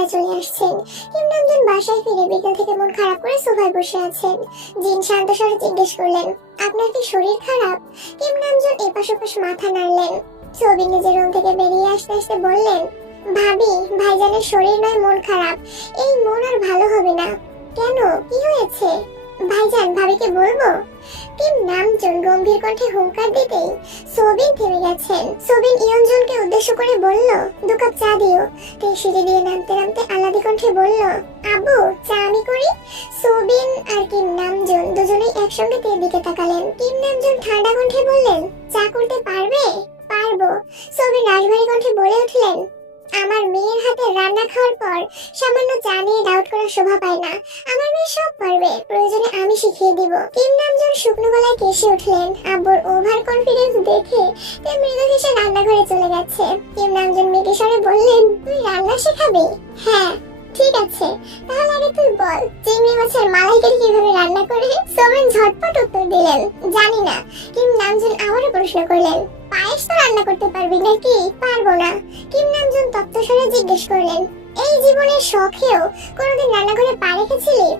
বাসায় চলে আসছেন। কিম নামজুন বাসায় ফিরে বিকেল থেকে মন খারাপ করে সোফায় বসে আছেন। জিন শান্ত স্বরে জিজ্ঞেস করলেন, আপনার কি শরীর খারাপ? কিম নামজুন এপাশ ওপাশ মাথা নাড়লেন। সোবিন নিজের রুম থেকে বেরিয়ে আসতে আসতে বললেন, ভাবি, ভাইজানের শরীর নয়, মন খারাপ। এই মন আর ভালো হবে না। কেন, কি হয়েছে? ভাইজান, ভাবিকে বলবো? কিম নামজুন গম্ভীর কণ্ঠে হুঙ্কার দিতেই সোবিন থেমে গেছেন। সোবিন ইয়নজনকে উদ্দেশ্য করে বলল, 2 কাপ চা দিও। সিঁড়ি দিয়ে নামতে নামতে আলাদি কণ্ঠে বলল, আব্বু, চা আমি করি। সোবিন আর কিম নামজুন দুজনেই একসঙ্গে তের দিকে তাকালেন। কিম নামজুন ঠান্ডা কণ্ঠে বললেন, চা করতে পারবে? পারবো। সোবিন রাশভারী কণ্ঠে বলে উঠলেন, আমার মেয়ের হাতে রান্না খাওয়ার পর সামান্য চা নিয়ে ডাউট করার শোভা পায় না। আমার মেয়ে সব পারবে, প্রয়োজনে আমি শিখিয়ে দিব। কিম নামজুন শুকনো গলায় কেসে উঠলেন। আব্বুর ওভার কনফিডেন্স দেখে তে মৃদু হেসে রান্নাঘরে চলে গেছে। কিম নামজুন মেয়েকে সরে বললেন, তুই রান্না শেখাবি? হ্যাঁ, ঠিক আছে, তাহলে আগে তুই বল, চিংড়ি মাছের মালাইকারি কিভাবে রান্না করে? সোমেন ঝটপট উত্তর দিলেন, জানি না। কিম নামজুন আবারও প্রশ্ন করলেন, পায়েস তো রান্না করতে পারবি নাকি? পারবো না। কিম নামজুন তপ্ত স্বরে জিজ্ঞেস করলেন, এই জীবনের শখেও কোনোদিন রান্নাঘরে পা রেখেছিলি?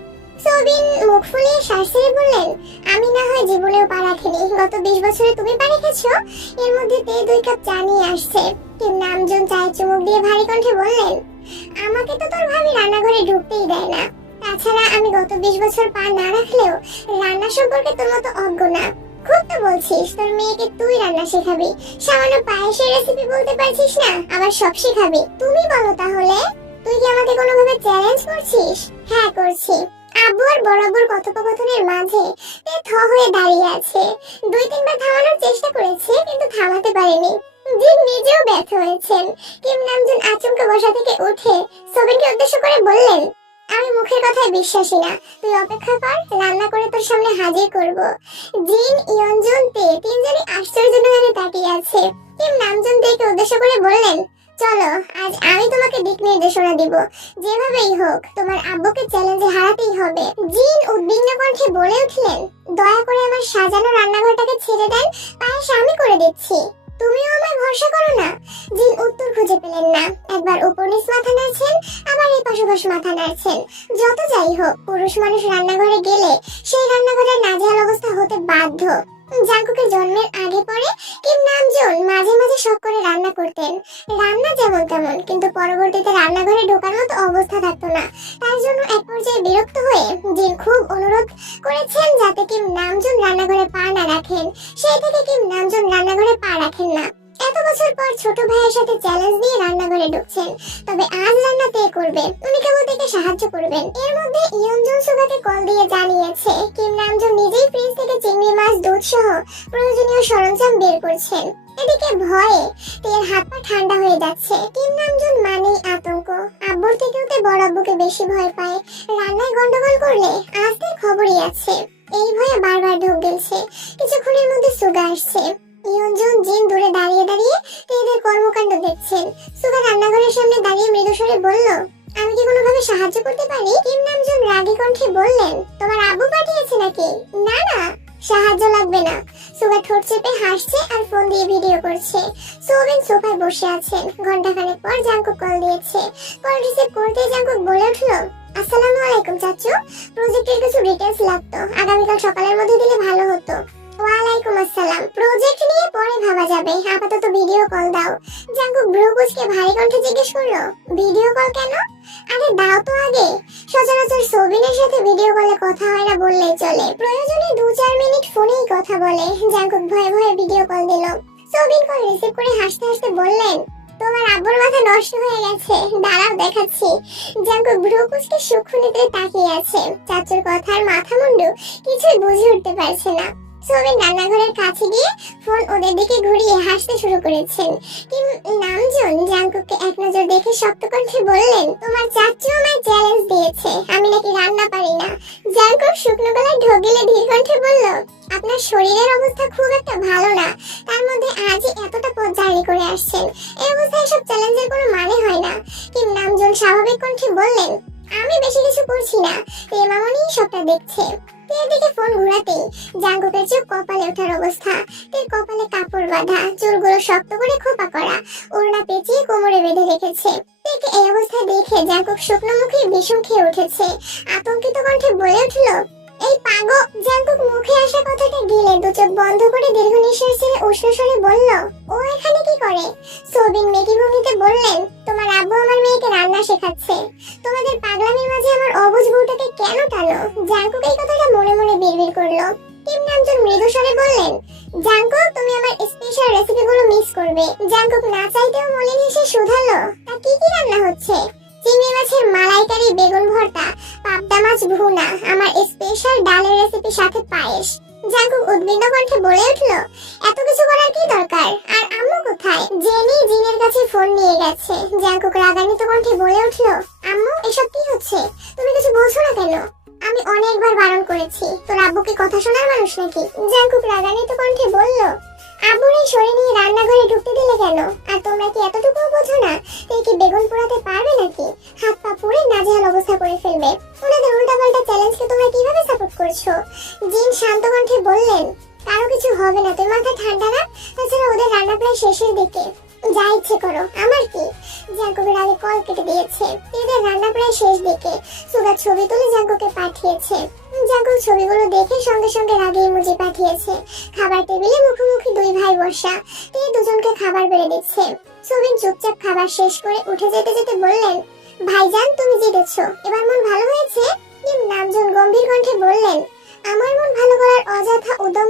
সোবিন মুখ ফুলিয়ে শ্বাস ছেড়ে বললেন, আমি না হয় জীবনেও পা রাখিনি, গত 20 বছরে তুমি পা রেখেছো? এর মধ্যে তে 2 কাপ চা নিয়ে আসছে। কিম নামজুন চায়ে চুমুক দিয়ে ভারী কণ্ঠে বললেন, আমাকে তো তোর ভাবি রান্নাঘরে ঢুকতেই দেয় না। তাছাড়া আমি গত 20 বছর পা না রাখলেও রান্না সম্পর্কে তোর মতো অজ্ঞ না। খুব তো বলছিস তোর মেয়েকে তুই রান্না শেখাবি, সামান্য পায়েসের রেসিপি বলতে পারছিস না, আবার সব শেখাবি। তুমি বলো তাহলে, তুই কি আমাকে কোনোভাবে চ্যালেঞ্জ করছিস? হ্যাঁ, করছি। আব্বু আর বরাবর কথোপকথনের মাঝে তে থ হয়ে দাঁড়িয়ে আছে। 2-3 বার থামানোর চেষ্টা করেছে, কিন্তু থামাতে পারেনি। জিন নিজেও ব্যর্থ হয়েছেন। কিম নামজুন আচমকা বসা থেকে উঠে সোবিনকে উদ্দেশ্য করে বললেন, আমি মুখের কথায় বিশ্বাসী না, তুই অপেক্ষা কর, রান্না করে তোর সামনে হাজির করব। জিন, ইয়নজুন, তে তিনজনই আশ্চর্যজনক তাকিয়ে আছে। কিম নামজুন তেকে উদ্দেশ্য করে বললেন, চলো, আজ আমি তোমাকে দিক নির্দেশনা দিব। যেভাবেই হোক তোমার আব্বুকে চ্যালেঞ্জে হারাতেই হবে। জিন উদ্বিগ্ন কণ্ঠে বলে উঠলেন, দয়া করে আমার সাজানো রান্নাঘরটাকে ছেড়ে দেন, পায়েস আমি করে দিচ্ছি। তুমিও আমায় ভরসা করো না? জিন উত্তর খুঁজে পেলেন না। একবার উপর নিচ মাথা নাড়ছেন, আবার এপাশ ওপাশ মাথা নাড়ছেন। যত যাই হোক, পুরুষ মানুষ রান্নাঘরে গেলে সেই রান্নাঘরের নাজেহাল অবস্থা হতে বাধ্য। জাঙ্কুকের জন্মের আগে পরে কিম নামজুন মাঝে মাঝে শখ করে রান্না করতেন। রান্না যেমন তেমন, কিন্তু পরবর্তীতে রান্নাঘরে ঢোকার মতো অবস্থা থাকতো না। তার জন্য এক পর্যায়ে বিরক্ত হয়ে জিন খুব অনুরোধ করেছেন যাতে কিম নামজুন রান্নাঘরে পা না রাখেন। সেই থেকে কিম নামজুন রান্নাঘরে পা রাখেন না। এত বছর পর ছোট ভাইয়ের সাথে চ্যালেঞ্জ দিয়ে রান্নাঘরে ঢুকছেন। তবে আজ রান্না তে করবে, উনি কেবল তাকে সাহায্য করবেন। এর মধ্যে ইয়নজুন সুগাকে কল দিয়ে জানিয়েছে কিম নামজুন নিজেই ফ্রিজ থেকে চিংড়ি মাছ, দুধ সহ প্রয়োজনীয় সরঞ্জাম বের করছেন। এদিকে ভয়ে তের হাত পা ঠান্ডা হয়ে যাচ্ছে। কিম নামজুন মানেই আতঙ্ক। আব্বুর থেকেও তে বড় আব্বুকে বেশি ভয় পায়। রান্নায় গন্ডগোল করলে আজ তের খবরই আছে। এই ভয়ে বারবার ঢোক গেলছে। কিছুক্ষণের মধ্যে সুগা আসছে। ইয়নজুন, জিন দূরে দাঁড়িয়ে দাঁড়িয়ে এদের কর্মকাণ্ড দেখছেন। সুগা রান্নাঘরের সামনে দাঁড়িয়ে মৃদু স্বরে বলল, আমি কি কোনোভাবে সাহায্য করতে পারি? কিম নামজুন রাগী কণ্ঠে বললেন, তোমার আব্বু পাঠিয়েছে নাকি? না না, সাহায্য লাগবে না। সুগা ঠোঁট চেপে হাসছে আর ফোন দিয়ে ভিডিও করছে। সোবিন সোফায় বসে আছেন। ঘন্টাখানেক পর জাঙ্কুক কল দিয়েছে। কল রিসিভ করতেই জাঙ্কুক বলে উঠল, আসসালামু আলাইকুম চাচু, প্রজেক্টের কিছু ডিটেইলস লাগতো, আগামীকাল সকালের মধ্যে দিলে ভালো হতো। ওয়ালাইকুম আসসালাম, প্রজেক্ট নিয়ে পরে ভাবা যাবে, আপাতত ভিডিও কল দাও। জাঙ্কুক ভ্রুকুচকে ভারী কণ্ঠে জিজ্ঞেস করলো, ভিডিও কল কেন? আরে দাও তো আগে। সচরাচর সোবিনের সাথে ভিডিও কলে কথা হয় না বললেই চলে, প্রয়োজনে 2-4 মিনিট ফোনেই কথা বলে। জাঙ্কুক ভয়ে ভয়ে ভিডিও কল দিল। সোবিন কল রিসিভ করে হাসতে হাসতে বললেন, তোমার আব্বুর মাথা নষ্ট হয়ে গেছে, দাঁড়াও দেখাচ্ছি। জাঙ্কুক ভ্রুকুচকে সূক্ষ্ম নেত্রে তাকিয়ে আছে। চাচুর কথার মাথা মুন্ডু কিছুই বুঝে উঠতে পারছে না। সোবিন রান্নাঘরের কাছে গিয়ে ফোন ওদের দিকে ঘুরিয়ে হাসতে শুরু করেছেন। কিম নামজুন জাঙ্কুককে এক নজর দেখে শক্ত কণ্ঠে বললেন, তোমার চাচু আমায় চ্যালেঞ্জ দিয়েছে, আমি নাকি রান্না পারি না। জাঙ্কুক শুকনো গলায় ঢোক গিলে ধীর কণ্ঠে বলল, আপনার শরীরের অবস্থা খুব একটা ভালো না, তার মধ্যে আজই এতটা পথ জার্নি করে আসছেন, এই অবস্থায় সব চ্যালেঞ্জের কোনো মানে হয় না। কিম নামজুন স্বাভাবিক কণ্ঠে বললেন, আমি বেশি কিছু করছি না, এই মামনি সবটা দেখছে। তের দিকে ফোন ঘোরাতেই জাঙ্কুকের চোখ কপালে ওঠার অবস্থা। তের কপালে কাপড় বাঁধা, চুলগুলো শক্ত করে খোপা করা, ওড়না পেঁচিয়ে কোমরে বেঁধে রেখেছে। তেকে এই অবস্থা দেখে জাঙ্কুক শুকনো মুখে বিষম খেয়ে উঠেছে। আতঙ্কিত কণ্ঠে বলে উঠল, এই পাগো। জাঙ্কুক মুখে আসা কথাটা গিলে দু চোখ বন্ধ করে দীর্ঘ নিঃশ্বাস ছেড়ে উষ্ণ স্বরে বলল, ও এখানে কি করে? সোবিন মেকি ভঙ্গিতে বললেন, তোমার আব্বু আমার মেয়েকে রান্না শেখাচ্ছে। তোমাদের পাগলামির মাঝে আমার অবুঝ বউটাকে কেন টানো? জাঙ্কুক এই কথাটা মনে মনে বিড়বিড় করলো। কিম নামজুন মৃদু স্বরে বললেন, জাঙ্কুক তুমি আমার স্পেশাল রেসিপিগুলো মিস করবে। জাঙ্কুক না চাইতেও মলিন হেসে শুধালো, তা কি কি রান্না হচ্ছে? চিংড়ি মাছের মালাইকারি, বেগুন ভর্তা, পাবদা মাছ ভুনা, আমার স্পেশাল ডালের রেসিপি সাথে পায়েস। জাঙ্কুক উদ্বিগ্ন কণ্ঠে বলে উঠল, এত কিছু করার কি দরকার? আর আম্মু কোথায়? জেনি জিনের কাছে ফোন নিয়ে গেছে। জাঙ্কুক রাগান্বিত কণ্ঠে বলে উঠল, আম্মু এসব কি হচ্ছে? তুমি কিছু বলছো না কেন? আমি অনেকবার বারণ করেছি, তোর আব্বু কি কথা শোনার মানুষ নাকি? জাঙ্কুক রাগান্বিত কণ্ঠে বলল, আব্বুর এই শরীর নিয়ে রান্নাঘরে ঢুকতে দিলে কেন? আর তোমরা কি এতটুকুও বোঝো না এই কি বেগুন পোড়াতে পারবে নাকি? হাত পা পুড়ে নাজেহাল অবস্থা করে ফেলবে। ওনাদের উল্টাপাল্টা চ্যালেঞ্জকে তোমরা কিভাবে সাপোর্ট করছো? জিন শান্ত কণ্ঠে বললেন, কারো কিছু হবে না, তুই মাথা ঠান্ডা রাখ। তাছাড়া ওদের রান্না প্রায় শেষের দিকে, যা ইচ্ছে করো, আমার কি? জাঙ্কুকের আগে কল কেটে দিয়েছে। এদের রান্না প্রায় শেষ দিকে। সুগা ছবি তুলে জাঙ্কুকে পাঠিয়েছে। জাঙ্কুক ছবিগুলো দেখে সঙ্গে সঙ্গে রাগে ইমোজি পাঠিয়েছে। খাবার টেবিলে মুখোমুখি দুই ভাই বসা, তে দুজনকে খাবার বেড়ে দিচ্ছে। সোবিন চুপচাপ খাবার শেষ করে উঠে যেতে যেতে বললেন, ভাইজান তুমি জিতেছো, এবার মন ভালো হয়েছে? কিম নামজুন গম্ভীর কণ্ঠে বললেন, আমার মন ভালো করার অযথা উদ্যম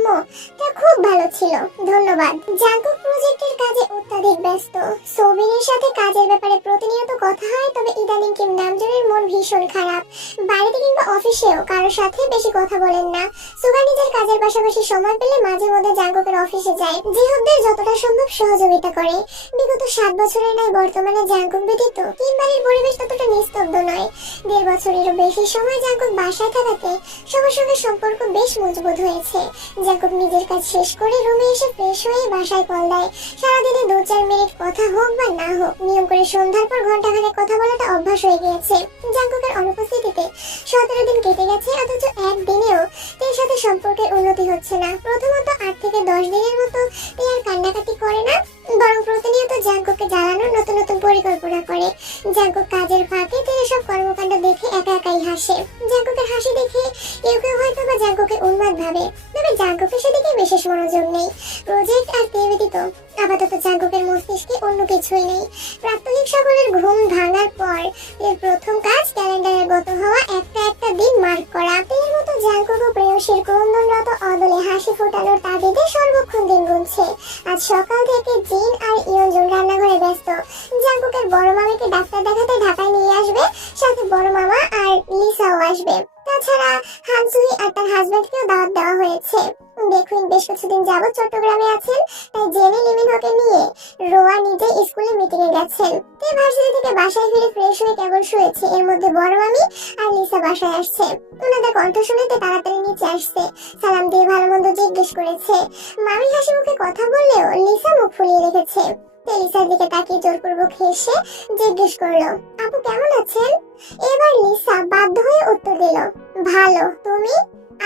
তা খুব ভালো ছিল, ধন্যবাদ। জাঙ্কুক প্রজেক্টের কাজে অত্যাধিক ব্যস্ত। সোবিনের সাথে কাজের ব্যাপারে প্রতিনিয়ত কথা হয়, তবে ইদানিং কিম নামজুনের মন ভীষণ খারাপ। বাড়িতে কিংবা অফিসেও কারোর সাথে বেশি কথা বলেন না। সুগা নিজের কাজের পাশাপাশি সময় পেলে মাঝে মধ্যে জাঙ্কুকের অফিসে যায়, জিহুদের যতটা সম্ভব সহযোগিতা করে। বিগত 7 বছরের নয় বর্তমানে জাঙ্কুক ব্যতীত কিম বাড়ির পরিবেশ ততটা নিস্তব্ধ নয়। 1.5 বছরেরও বেশি সময় জাঙ্কুক বাসায় থাকাতে সবার সঙ্গে সম্পর্ক বেশ মজবুত হয়েছে। জাঙ্কুক নিজের কাজ শেষ করে রুমে এসে ফ্রেশ হয়ে বাসায় কল দেয়। সারাদিনে 2-4 মিনিট কথা হোক বা না হোক, নিয়ম করে সন্ধ্যার পর ঘন্টাখানেক কথা বলাটা অভ্যাস হয়ে গিয়েছে। জাঙ্কুকের অনুপস্থিতিতে 17 দিন কেটে গেছে, অথচ একদিনেও তের সাথে সম্পর্কের উন্নতি হচ্ছে না। প্রথমত 8 থেকে 10 দিনের মতো তে আর কান্নাকাটি করে না, বরং প্রতিনিয়ত জাঙ্কুককে জ্বালানোর নতুন নতুন পরিকল্পনা করে। জাঙ্কুক কাজের ফাঁকে তের সব কর্মকাণ্ড দেখে একা একাই হাসে। জাঙ্কুকের হাসি দেখে কেউ কেউ হয়তো বা জাঙ্কুকে উন্মাদ ভাবে, তবে জাঙ্কুকের সেদিকে বিশেষ মনোযোগ নেই। প্রজেক্ট আর তে ব্যতীত আপাতত জাঙ্কুকের মস্তিষ্কে অন্য কিছুই নেই। প্রাত্যহিক সকলের ঘুম ভাঙার পর এর প্রথম কাজ ক্যালেন্ডারে গত হওয়া একটা একটা দিন মার্ক করা। এর মতো জাঙ্কুক ও প্রেয়সীর ক্রন্দনরত অদলে হাসি ফোটানোর তাগিদে সর্বক্ষণ দিন গুনছে। আজ সকাল থেকে জিন আর ইয়নজুন রান্নাঘরে ব্যস্ত। জাঙ্কুকের বড় মামাকে ডাক্তার দেখাতে ঢাকায় নিয়ে আসবে, সাথে বড় মামা আর লিসাও আসবে। তাছাড়া হানসুই আর তার হাজবেন্ডকেও দাওয়াত দেওয়া হয়েছে। দেখুন বেশ কিছুদিন যাবত চট্টগ্রামে আছেন, তাই জেনে লিমিনহকে নিয়ে রোয়া নিজে স্কুলে মিটিং এ গেছেন। তে ভার্সিটি থেকে বাসায় ফিরে ফ্রেশ হয়ে কেবল শুয়েছে। এর মধ্যে বড় মামি আর লিসা বাসায় আসছে। ওনাদের কণ্ঠ শুনে তে তাড়াতাড়ি নিচে আসছে, সালাম দিয়ে ভালো মন্দ জিজ্ঞেস করেছে। মামি হাসি মুখে কথা বললেও লিসা মুখ ফুলিয়ে রেখেছে। তে লিসার দিকে তাকিয়ে জোরপূর্বক হেসে জিজ্ঞেস করলো, আপু কেমন আছেন? এবার লিসা বাধ্য হয়ে উত্তর দিল, ভালো, তুমি?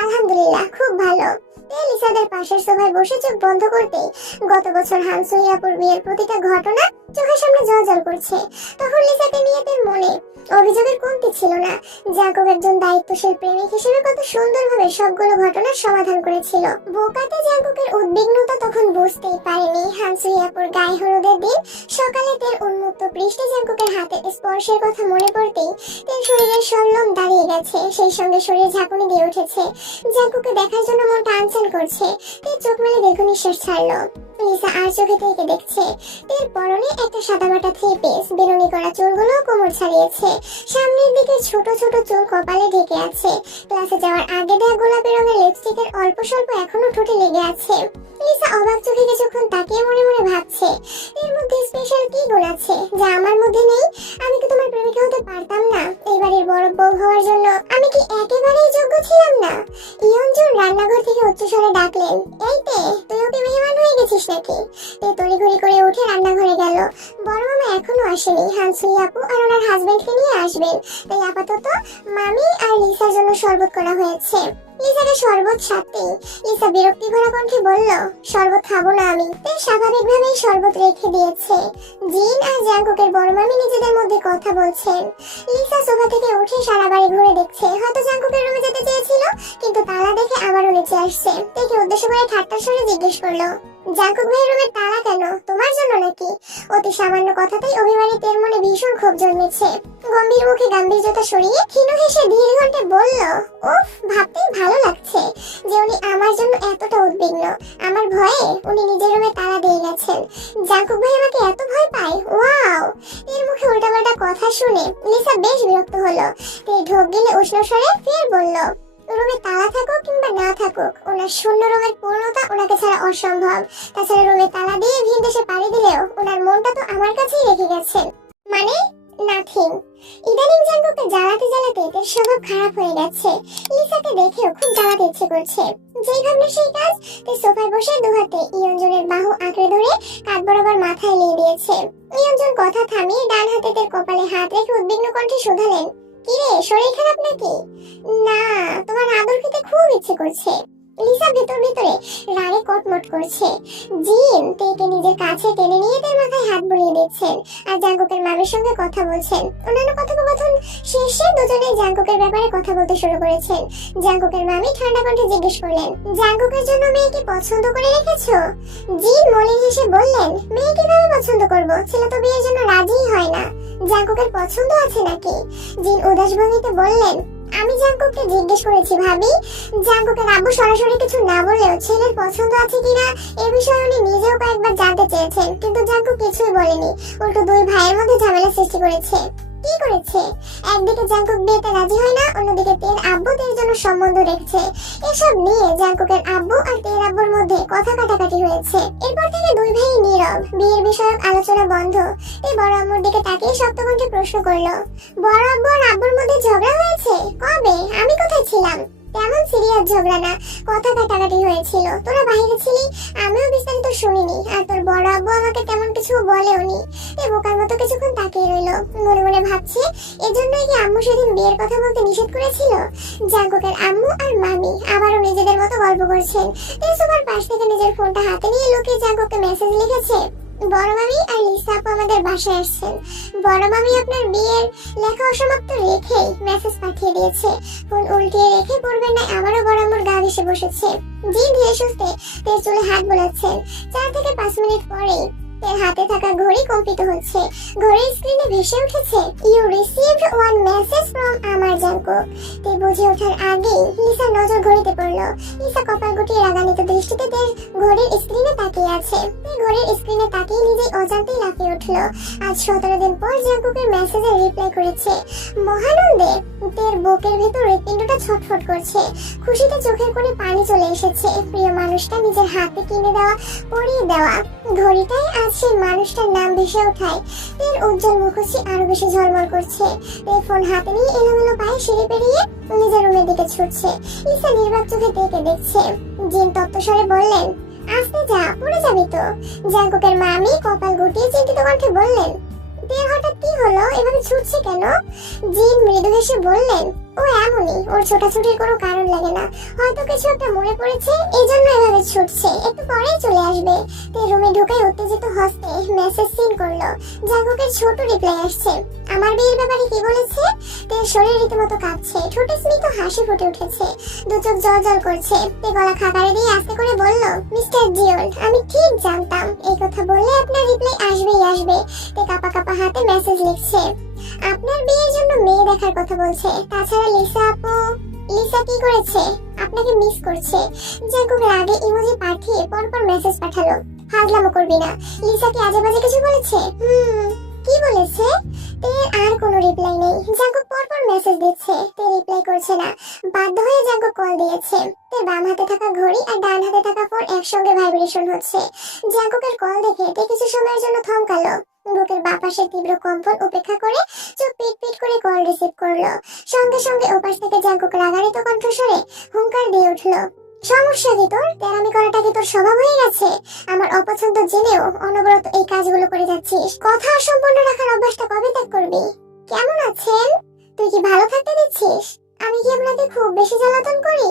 আলহামদুলিল্লাহ, খুব ভালো। লিসাদের পাশের সোফায় বসে চোখ বন্ধ করতেই গত বছর হানসুই আপুর বিয়ের প্রতিটা ঘটনা চোখের সামনে জ্বলজ্বল করছে। তখন লিসাকে নিয়ে তার মনে অভিযোগের কমতি ছিল না। জাঙ্কুক একজন দায়িত্বশীল প্রেমিক হিসেবে কত সুন্দরভাবে সবগুলো ঘটনার সমাধান করেছিল। বোকাতে জাঙ্কুকের উদ্বিগ্নতা তখন বুঝতেই পারেনি। হানসুই আপুর গায়ে হলুদের দিন সকালে তের উন্মুক্ত পৃষ্ঠে জাঙ্কুকের হাতের স্পর্শের কথা মনে পড়তেই তের শরীরের সব লোম দাঁড়িয়ে গেছে, সেই সঙ্গে শরীর ঝাঁকুনি দিয়ে উঠেছে। জাঙ্কুকে দেখার জন্য মনটা আনচান করছে। তের চোখ মেলে দীর্ঘ নিঃশ্বাস ছাড়লো। লিসা আর চোখে থেকে দেখছে। তের পরনে একটা সাদামাটা 3 পিস, বেনুনি করা চুলগুলো কোমর ছাড়িয়েছে। সামনের দিকে ছোট ছোট চুল কপালে ঢেকে আছে। ক্লাসে যাওয়ার আগে দেয়া গোলাপি রঙের লিপস্টিকের অল্প স্বল্প এখনো ঠোঁটে লেগে আছে। লিসা অবাক চোখে কিছুক্ষণ তাকিয়ে মনে মনে ভাবছে, এর মধ্যে স্পেশাল কি গুণ আছে যা আমার মধ্যে নেই? আমি কি তোমার প্রেমিকা হতে পারতাম না? এই বাড়ির বড় বউ হওয়ার জন্য আমি কি একেবারেই যোগ্য ছিলাম না? ইয়নজুন রান্নাঘর থেকে উচ্চস্বরে ডাকলেন, এই তে, তুই ওকে মেহমান হয়ে গেছিস নাকি? তে তড়িঘড়ি করে উঠে রান্নাঘরে গেল। বড় মামা এখনো আসেনি, হানসুই আপু আর ওনার হাজবেন্ডকে নিয়ে আসবেন, তাই আপাতত মামি আর লিসার জন্য শরবত করা হয়েছে। লিসাকে শরবত সাথেই লিসা বিরক্তি ভরা কণ্ঠে বলল, শরবত খাবো না আমি। তাই স্বাভাবিকভাবেই শরবত রেখে দিয়েছে। জিন আর জাঙ্কুকের বড় মামি নিজেদের মধ্যে কথা বলছেন। লিসা সোফা থেকে উঠে সারা বাড়ি ঘুরে দেখছে, হয়তো জাঙ্কুকের রুমে যেতে চেয়েছিল, কিন্তু তালা দেখে আবারও নিচে আসছে। তাকে উদ্দেশ্য করে ঠাট্টার স্বরে জিজ্ঞেস করলো, জাঙ্কুক ভাইয়ের রুমের তালা কেন? তোমার জন্য নাকি? অতি সামান্য কথাতেই অভিমানী তের মনে ভীষণ ক্ষোভ জন্মেছে। গম্ভীর মুখে গাম্ভীর্যতা সরিয়ে ক্ষীণ হেসে ধীর কণ্ঠে বলল, উফ, ভাবতেই ভালো লাগছে যে উনি আমার জন্য এতটা উদ্বিগ্ন। আমার ভয়ে উনি নিজের রুমে তালা দিয়ে গেছেন। জাঙ্কুক ভাই আমাকে এত ভয় পায়? ওয়াও! এর মুখে উল্টাপাল্টা কথা শুনে লিসা বেশ বিরক্ত হলো। তে ঢোক গিলে উষ্ণ স্বরে ফের বলল, রুমে তালা থাকুক কিংবা না থাকুক, ওনার শূন্য রুমের পূর্ণতা ওনাকে ছাড়া অসম্ভব। তাছাড়া রুমে তালা দিয়ে ভিন দেশে পাড়ি দিলেও ওনার মনটা তো আমার কাছেই রেখে গেছেন। মানে নাথিং। ইদানিং জাঙ্কুকে জ্বালাতে জ্বালাতে এর স্বভাব খারাপ হয়ে গেছে। লিসাকে দেখেও খুব জ্বালাতে ইচ্ছে করছে। যেই ভাবনা সেই কাজ। তাই সোফায় বসে দুহাতে ইয়ঞ্জনের বাহু আঁকড়ে ধরে কাঁধ বরাবর মাথায় নিয়ে দিয়েছে। ইয়ঞ্জন কথা থামিয়ে ডান হাতে তার কপালে হাত রেখে উদ্বিগ্ন কণ্ঠে শুধালেন, কিরে, শরীর খারাপ নাকি? না, তোমার আদর খেতে খুব ইচ্ছে করছে। লিসা ভেতর ভেতরে রাগে কটমট করছে। জিন তেকে নিজের কাছে টেনে নিয়ে তার মাথায় হাত বুলিয়ে দিচ্ছেন আর জাঙ্কুকের মামির সঙ্গে কথা বলছেন। অন্যান্য কথোপকথন শেষে দুজনে জাঙ্কুকের ব্যাপারে কথা বলতে শুরু করেছেন। জাঙ্কুকের মামি ঠান্ডা কণ্ঠে জিজ্ঞেস করলেন, জাঙ্কুকের জন্য মেয়েকে পছন্দ করে রেখেছো? জিন মলিন হেসে বললেন, মেয়ে কিভাবে পছন্দ করব? ছেলে তো বিয়ের জন্য রাজিই হয় না। জাঙ্কুকের পছন্দ আছে নাকি? জিন উদাস ভঙ্গিতে বললেন, আমি জাঙ্কুককে জিজ্ঞেস করেছি ভাবি। জাঙ্কুকের আব্বু সরাসরি কিছু না বললেও ছেলের পছন্দ আছে কিনা এ বিষয়ে উনি নিজেও কয়েকবার জানতে চেয়েছেন, কিন্তু জাঙ্কুক কিছুই বলেনি। উল্টো দুই ভাইয়ের মধ্যে ঝামেলা সৃষ্টি করেছে। কি করেছে? একদিকে জাঙ্কুক বিয়েতে রাজি হয় না, অন্যদিকে তের আব্বু তের জন্য সম্বন্ধ রেখেছে। এসব নিয়ে জাঙ্কুকের আব্বু আর তের আব্বুর মধ্যে কথা কাটাকাটি হয়েছে। এরপর থেকে দুই ভাই নীরব, বিয়ের বিষয়ক আলোচনা বন্ধ। তে বড় আম্মুর দিকে তাকিয়ে শক্ত কণ্ঠে প্রশ্ন করলো, বড় আব্বু আর আব্বুর মধ্যে ঝগড়া হয়েছে? কবে? আমি কোথায় ছিলাম? তেমন সিরিয়াস ঝগড়া না, কথা কাটাকাটি হয়েছিল। তোরা বাইরে ছিলি, আমিও বিস্তারিত শুনিনি। আর তোর বড় আব্বু আমাকে তেমন কিছু বলেওনি। এ বোকার মতো কিছুক্ষণ তাকিয়ে রইলো। মনে মনে ভাবছে, এজন্যই কি আম্মু সেদিন বিয়ের কথা বলতে নিষেধ করেছিল? জাঙ্কুকের আম্মু আর মামি আবারও নিজেদের মতো গল্প করছেন। তে সোফার পাশ থেকে নিজের ফোনটা হাতে নিয়ে লুকিয়ে জাঙ্কুককে মেসেজ লিখেছে, বড় মামি আর লিসা আপু আমাদের বাসায় আসছেন। বড় মামি আপনার বিয়ের লেখা অসমাপ্ত রেখেই মেসেজ পাঠিয়ে দিয়েছে। ফোন উল্টিয়ে রেখে পড়বেন না আবারও বড় আম্মুর গা ঘেঁষে বসেছে। জিন ধীরে সুস্থে তের চুলে হাত বোলাচ্ছেন। 4 থেকে 5 মিনিট পরেই তের হাতে থাকা ঘড়ি কম্পিত হচ্ছে। ঘড়ির স্ক্রিনে ভেসে উঠেছে, you received one message from আমার জাঙ্কুক। তে বুঝে ওঠার আগেই লিসার নজর ঘড়িতে পড়লো। লিসা কপাল গুটিয়ে রাগান্বিত দৃষ্টিতে তের ঘড়ির স্ক্রিনে তাকিয়ে আছে। তে ঘড়ির স্ক্রিনে তাকিয়ে নিজেই অজান্তেই লাফিয়ে উঠলো। আজ 17 দিন পর জাঙ্কুকের মেসেজে রিপ্লাই করেছে। মহানন্দে তের বুকের ভেতর হৃৎপিণ্ডটা ছটফট করছে। খুশিতে চোখের কোণে পানি চলে এসেছে। প্রিয় মানুষটা নিজের হাতে কিনে দেওয়া, পরিয়ে দেওয়া ঘড়িটাই আজ সেই মানুষটার নাম ভেসে ওঠায় তের উজ্জ্বল মুখশ্রী আরো বেশি ঝলমল করছে। তের ফোন হাতে নিয়ে এলোমেলো পায়ে সিঁড়ি পেরিয়ে নিজের রুমের দিকে ছুটছে। লিসা নির্বাক চোখে তেকে দেখছে। জিন তপ্তস্বরে বললেন, আস্তে যা, পড়ে যাবি তো। জাঙ্কুকের মামি কপাল গুটিয়ে চিন্তিত কণ্ঠে বললেন, তের হঠাৎ কি হলো? এভাবে ছুটছে কেন? জিন মৃদু হেসে বললেন, ও এমনই, ওর ছোটাছুটির কোনো কারণ লাগে না। হয়তো কিছু একটা মনে পড়েছে, এই জন্য এভাবে ছুটছে। একটু পরেই চলে আসবে। তে রুমে ঢুকে উত্তেজিত হস্তে মেসেজ সিন করলো। জাঙ্কুকের ছোট রিপ্লাই আসছে, আমার বিয়ের ব্যাপারে কি বলেছে? তে শরীর রীতিমতো কাঁপছে, ঠোঁটে স্মিত হাসি ফুটে উঠেছে, দু চোখ জল করছে। তে গলা খাকারে দিয়ে আস্তে করে বলল, মিস্টার জিওল, আমি ঠিক জানতাম এই কথা বললে আপনার রিপ্লাই আসবেই আসবে। তে কাপা কাপা হাতে মেসেজ লিখছে, আপনার বিয়ের জন্য মেয়ে দেখার কথা বলছে। তাছাড়া লিসা আপু, লিসা কি করেছে? আপনাকে মিস করছে। জাঙ্কুক রাগে ইমোজি পাঠিয়ে পরপর মেসেজ পাঠালো, হাজলামো করবি না। লিসা কি আজে বাজে কিছু বলেছে? কি বলেছে? তের আর কোনো রিপ্লাই নেই। জাঙ্কুক পরপর মেসেজ দিচ্ছে, তে রিপ্লাই করছে না। বাধ্য হয়ে জাঙ্কুক কল দিয়েছে। তের বাম হাতে থাকা ঘড়ি আর ডান হাতে থাকা ফোন একসঙ্গে ভাইব্রেশন হচ্ছে। জাঙ্কুকের কল দেখে তে কিছু সময়ের জন্য থমকালো। বুকের বাপাসে তীব্র কম্পন উপেক্ষা করে চোখ পিট করে কল রিসিভ করলো। সঙ্গে সঙ্গে ওপাশ থেকে জাঙ্কুক রাগান্বিত কণ্ঠস্বরে হুঙ্কার দিয়ে উঠলো, সমস্যা কি তোর? তেরামি করাটা কি তোর স্বভাব হয়ে গেছে? আমার অপছন্দ জেনেও অনবরত এই কাজগুলো করে যাচ্ছিস। কথা অসম্পূর্ণ রাখার অভ্যাসটা কবে ত্যাগ করবি? কেমন আছেন? তুই কি ভালো থাকতে দিচ্ছিস? আমি কি আপনাকে খুব বেশি জ্বালাতন করি?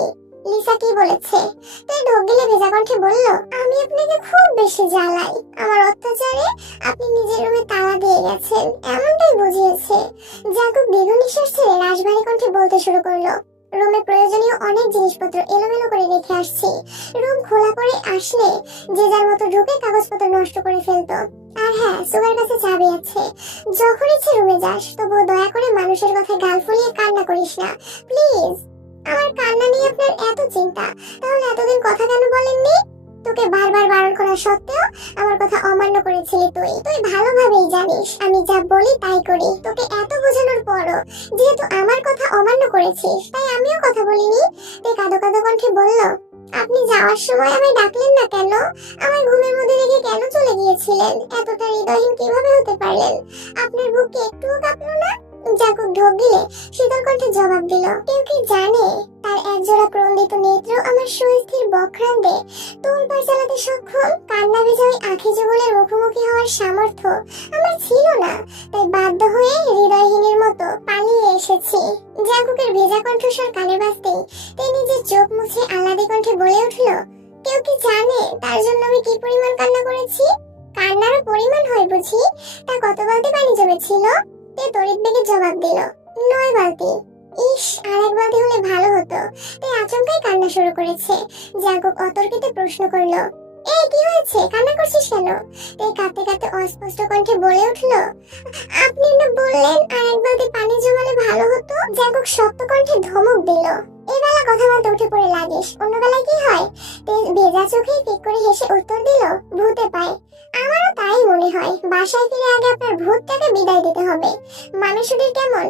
লিসা কি বলেছে? তুই ঢোক গিলে ভেজা কণ্ঠে বলল, আমি আপনাকে খুব বেশি জ্বালাই। আমার অত্যাচারে আপনি নিজের রুমে তালা দিয়ে গেছেন, এমনটাই বুঝিয়েছে। জাকুব দীর্ঘ নিঃশ্বাস ছেড়ে রাশভারী কণ্ঠে বলতে শুরু করলো, রুমে প্রয়োজনীয় অনেক জিনিসপত্র এলোমেলো করে রেখে আসছি। রুম খোলা করে আসলে যে যার মতো ঢুকে কাগজপত্র নষ্ট করে ফেলতো। আর হ্যাঁ, সুগার কাছে চাবি আছে। যখন ইচ্ছে রুমে যাস, তবুও দয়া করে মানুষের কথায় গাল ফুলিয়ে কান্না করিস না, প্লিজ। আমার কান্না নিয়ে আপনার এত চিন্তা, তাহলে এতদিন কথা কেন বলেননি? তোকে বারবার বারণ করা সত্ত্বেও আমার কথা অমান্য করেছিলি তুই। তুই ভালোভাবেই জানিস আমি যা বলি তাই করি। তোকে এত বোঝানোর পরও যেহেতু আমার কথা অমান্য করেছিস, তাই আমিও কথা বলিনি। তে কাঁদো কাঁদো কণ্ঠে বলল, আপনি যাওয়ার সময় আমায় ডাকলেন না কেন? আমার ঘুমের মধ্যে রেখে কেন চলে গিয়েছিলেন? এতটা হৃদয়হীন কিভাবে হতে পারলেন? আপনার বুক কি একটুও কাঁপলো না? জাকুব ঢোক গিলে শীতল কণ্ঠে জবাব দিল, কেউ কি জানে তার একজোড়া ক্রন্দিত নেত্র আমার সুস্থির বক্রান্তে তোলপাড় চালাতে সক্ষম? কান্না ভেজা ওই আখি যুগলের মুখোমুখি হওয়ার সামর্থ্য আমার ছিল না, তাই বাধ্য হয়ে হৃদয়হীনের মতো পালিয়ে এসেছি। জাকুবের ভেজা কণ্ঠস্বর কানে বাজতেই তিনি নিজের চোখ মুছে আহ্লাদী কণ্ঠে বলে উঠল, কেউ কি জানে তার জন্য আমি কি পরিমাণ কান্না করেছি? কান্নারও পরিমাণ হয় বুঝি? তা কত বালতি পানি জমেছিল? তে তড়িৎ বেগে জবাব দিল, 9 বালতি। ইস, আরেক বালতি হলে ভালো হতো। তে আচমকাই কান্না শুরু করেছে। জাকুব অতর্কিতে প্রশ্ন করলো, এই কি হয়েছে? কান্না করছিস কেন? তে কাঁদতে কাঁদতে অস্পষ্ট কণ্ঠে বলে উঠল, আপনি না বললেন আরেক বালতি পানি জমালে ভালো হতো? জাকুব শক্ত কণ্ঠে ধমক দিল, এই বেলা কথা বলতে উঠে পড়ে লাগিস, অন্য বেলায় কি হয়? তে ভেজা চোখে ফিক করে হেসে উত্তর দিল, ভূতে পায়। আমারও তাই মনে হয়। বাসায় ফিরে আগে আপনার ভূতটাকে বিদায় দিতে হবে। মানুষটির কেমন?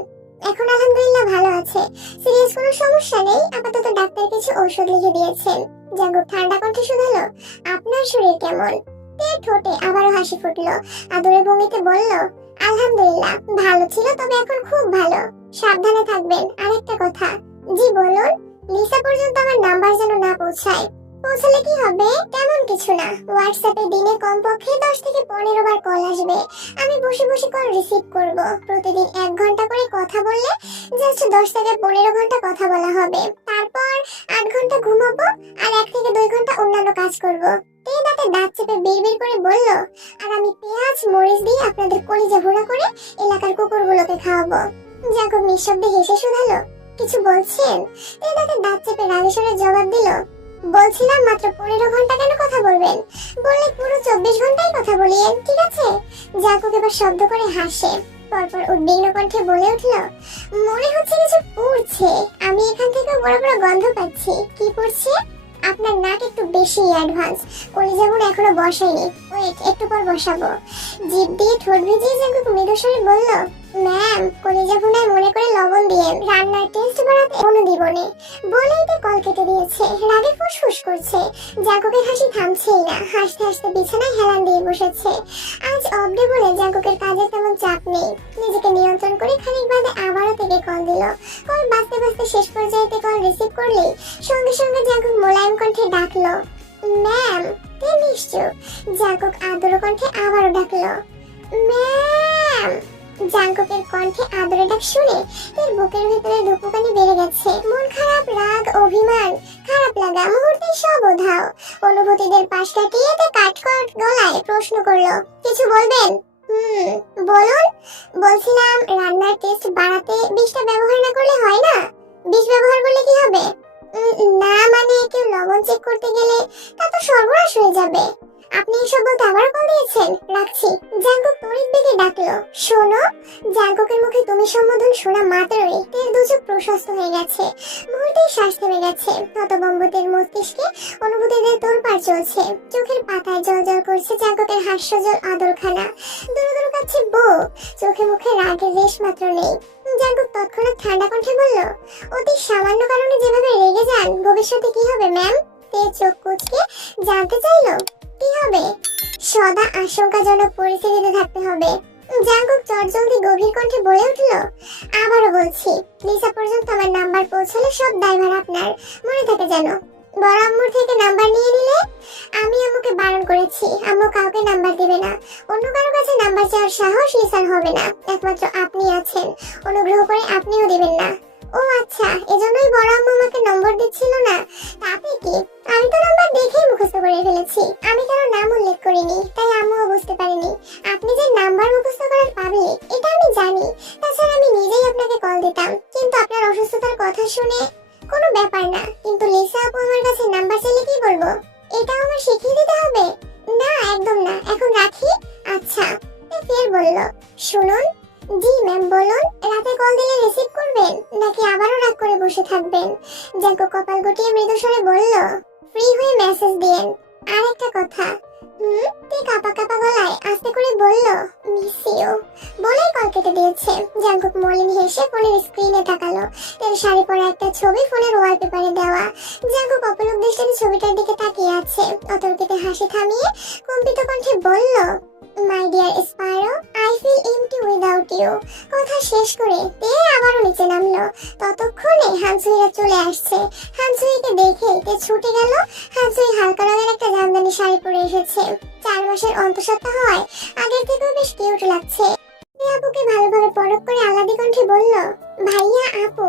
এখন আলহামদুলিল্লাহ ভালো আছে, সিরিয়াস কোনো সমস্যা নেই। আপাতত ডাক্তার কিছু ঔষধ লিখে দিয়েছেন। জাগুব ঠান্ডা কণ্ঠে শুধালো, আপনার শরীর কেমন? তে ঠোঁটে আবারও হাসি ফুটলো, আদরে ভঙ্গিতে বলল, আলহামদুলিল্লাহ ভালো ছিল, তবে এখন খুব ভালো। সাবধানে থাকবেন। আরেকটা কথা। জি বলুন। লিসা পর্যন্ত আমার নাম্বার যেন না পৌঁছায়। পৌঁছালে কি হবে? তেমন কিছু না। হোয়াটসঅ্যাপে দিনে কমপক্ষে 10 থেকে 15 বার কল আসবে। আমি বসে বসে কল রিসিভ করব। প্রতিদিন 1 ঘন্টা করে কথা বললে জাস্ট 10 থেকে 15 ঘন্টা কথা বলা হবে। তারপর 8 ঘন্টা ঘুমাবো আর 1 থেকে 2 ঘন্টা অন্যান্য কাজ করব। তেই দাঁতে দাঁত চেপে বিড়বিড় করে বলল, আর আমি পেঁয়াজ মরিচ দিয়ে আপনাদের কলিজা ভুনা করে এলাকার কুকুরগুলোকে খাওয়াবো। জাকুব নিঃশব্দে হেসে শুধালো, কিছু বলছেন? তেই দাঁতে দাঁত চেপে রাগেশ্বরে জবাব দিল, বলছিলাম মাত্র 15 ঘন্টা কেন কথা বলবেন? বললে পুরো 24 ঘন্টাই কথা বলিয়েন, ঠিক আছে? জাকুব এবার শব্দ করে হাসে, পরপর উদ্বিগ্ন কণ্ঠে বলে উঠল, মনে হচ্ছে কিছু পুড়ছে। আমি এখান থেকে বড় বড় গন্ধ পাচ্ছি। কি পুড়ছে? আপনার নাক একটু বেশি অ্যাডভান্স। কলিজা ভুনা এখনো বসাইনি, ওয়েট একটু পর বসাবো। জিভ দিয়ে ঠোঁট ভিজিয়ে জাকুব মৃদুস্বরে বলল, ম্যাম কলিজা ভুনায় মনে করে লবণ দিয়েন, রান্নার টেস্ট বাড়াতে কোনো দিবনে। বলেই তো কল কেটে দিয়েছে। রাগে ফুসফুস করছে। জাকুবের হাসি থামছেই না। হাসতে হাসতে বিছানায় হেলান দিয়ে বসেছে। আজ অফ ডে বলে জাকুবের কাজে তেমন চাপ নেই। নিজেকে নিয়ন্ত্রণ করে খানিক বাদে আবারও থেকে কল দিল। কল বাজতে বাজতে শেষ পর্যায়ে কল রিসিভ করলেই সঙ্গে সঙ্গে জাকুব মোলায়েম কণ্ঠে ডাকলো, ম্যাম। তে নিশ্চুপ। জাকুব আদর কণ্ঠে আবারও ডাকলো, ম্যাম। জাঙ্কুকের কণ্ঠে আদরে ডাক শুনে তার বুকের ভিতরে ধুকপুকানি বেড়ে গেছে। মন খারাপ, রাগ, অভিমান, খারাপ লাগা মুহূর্তে সব উধাও। অনুভূতিদের পাশ কাটিয়ে তে কাটকট গলায় প্রশ্ন করলো, কিছু বলবেন? বলুন। বলছিলাম রান্নার টেস্ট বাড়াতে বিষটা ব্যবহার না করলে হয় না? বিষ ব্যবহার করলে কি হবে? না মানে কেউ লবণ চেক করতে গেলে তা তো সর্বনাশ হয়ে যাবে। আপনি এসব বলতে আবার কল দিয়েছেন? রাখছি। জাঙ্কুক তড়িৎ বেগে ডাকলো, শোনো। জাঙ্কুকের মুখে তুমি সম্বোধন শোনা মাত্রই তের দুচোখ প্রশস্ত হয়ে গেছে। মুহূর্তেই শ্বাস থেমে গেছে। হতভম্বদের মস্তিষ্কে অনুভূতিদের তোলপাড় চলছে। চোখের পাতায় জল জল করছে জাঙ্কুকের হাস্যজল আদরখানা। দূর দূর কাছে বুক, চোখে মুখে রাগের রেশ মাত্র নেই। জাঙ্কুক তৎক্ষণাৎ ঠান্ডা কণ্ঠে বলল, অতি সামান্য কারণে যেভাবে রেগে যান, ভবিষ্যতে কি হবে ম্যাম? তে চোখ কুঁচকে জানতে চাইলো, কি হবে? সদা আশঙ্কাজনক পরিস্থিতিতে থাকতে হবে। জাঙ্কুক চটজলদি গভীর কণ্ঠে বলে উঠল, আবারও বলছি, লিসা পর্যন্ত আমার নাম্বার পৌঁছালে সব দায়ভার আপনার, মনে থাকে যেন। বড় আম্মুর থেকে নাম্বার নিয়ে নিলে? আমি আম্মুকে বারণ করেছি, আম্মু কাউকে নাম্বার দিবে না। অন্য কারো কাছে নাম্বার চাওয়ার সাহস লিসার হবে না, একমাত্র আপনি আছেন, অনুগ্রহ করে আপনিও দিবেন না। ও আচ্ছা, এজন্যই বড় আম্মু আমাকে নম্বর দিচ্ছিল না। তাতে কি, আমি তো নাম্বার দেখেই মুখস্থ করে ফেলেছি। আমি কারো নাম উল্লেখ করিনি, তাই আম্মুও বুঝতে পারেনি। আপনি যে নাম্বার মুখস্থ করার পাবলিক এটা আমি জানি, তাছাড়া আমি নিজেই আপনাকে কল দিতাম। কিন্তু আপনার অসুস্থতার কথা শুনে কোনো ব্যাপার না, কিন্তু লিসা আপু আমার কাছে নাম্বার চাইলে কি বলবো? এটা আমার শিখিয়ে দিতে হবে? না একদম না, এখন রাখি। আচ্ছা। ফের বলল, শুনুন। জি ম্যাম বলুন। রাতে কল দিলে রিসিভ করবেন নাকি আবারও রাগ করে বসে থাকবেন? জাঙ্কু কপাল গুটিয়ে মৃদু স্বরে বলল, ফ্রি হয়ে মেসেজ দিয়েন। আর একটা কথা। তে কাপা কাপা গলায় আস্তে করে বলল, মিস ইউ। বলেই কল কেটে দিয়েছে। জাঙ্কুক মলিন হেসে ফোনের স্ক্রিনে তাকালো। তার শাড়ি পরা একটা ছবি ফোনের ওয়ালপেপারে দেওয়া। জাঙ্কুক অপলক দৃষ্টিতে ছবিটার দিকে তাকিয়ে আছে। অতর্কিতে হাসি থামিয়ে কম্পিত কণ্ঠে বলল, my dear Spyro, I feel empty without you. কথা শেষ করে তে আবারও নিচে নামলো। ততক্ষণে হানসুইরা চলে আসছে। হানসুইকে দেখে তে ছুটে গেল। হানসুই হালকা রঙের একটা জামদানি শাড়ি পরে এসেছে। 4 মাসের অন্তঃসত্ত্বা হওয়ায় আগের থেকেও বেশ কিউট লাগছে। আপুকে ভালোভাবে পরখ করে আলাদি কণ্ঠে বলল, ভাইয়া আপু,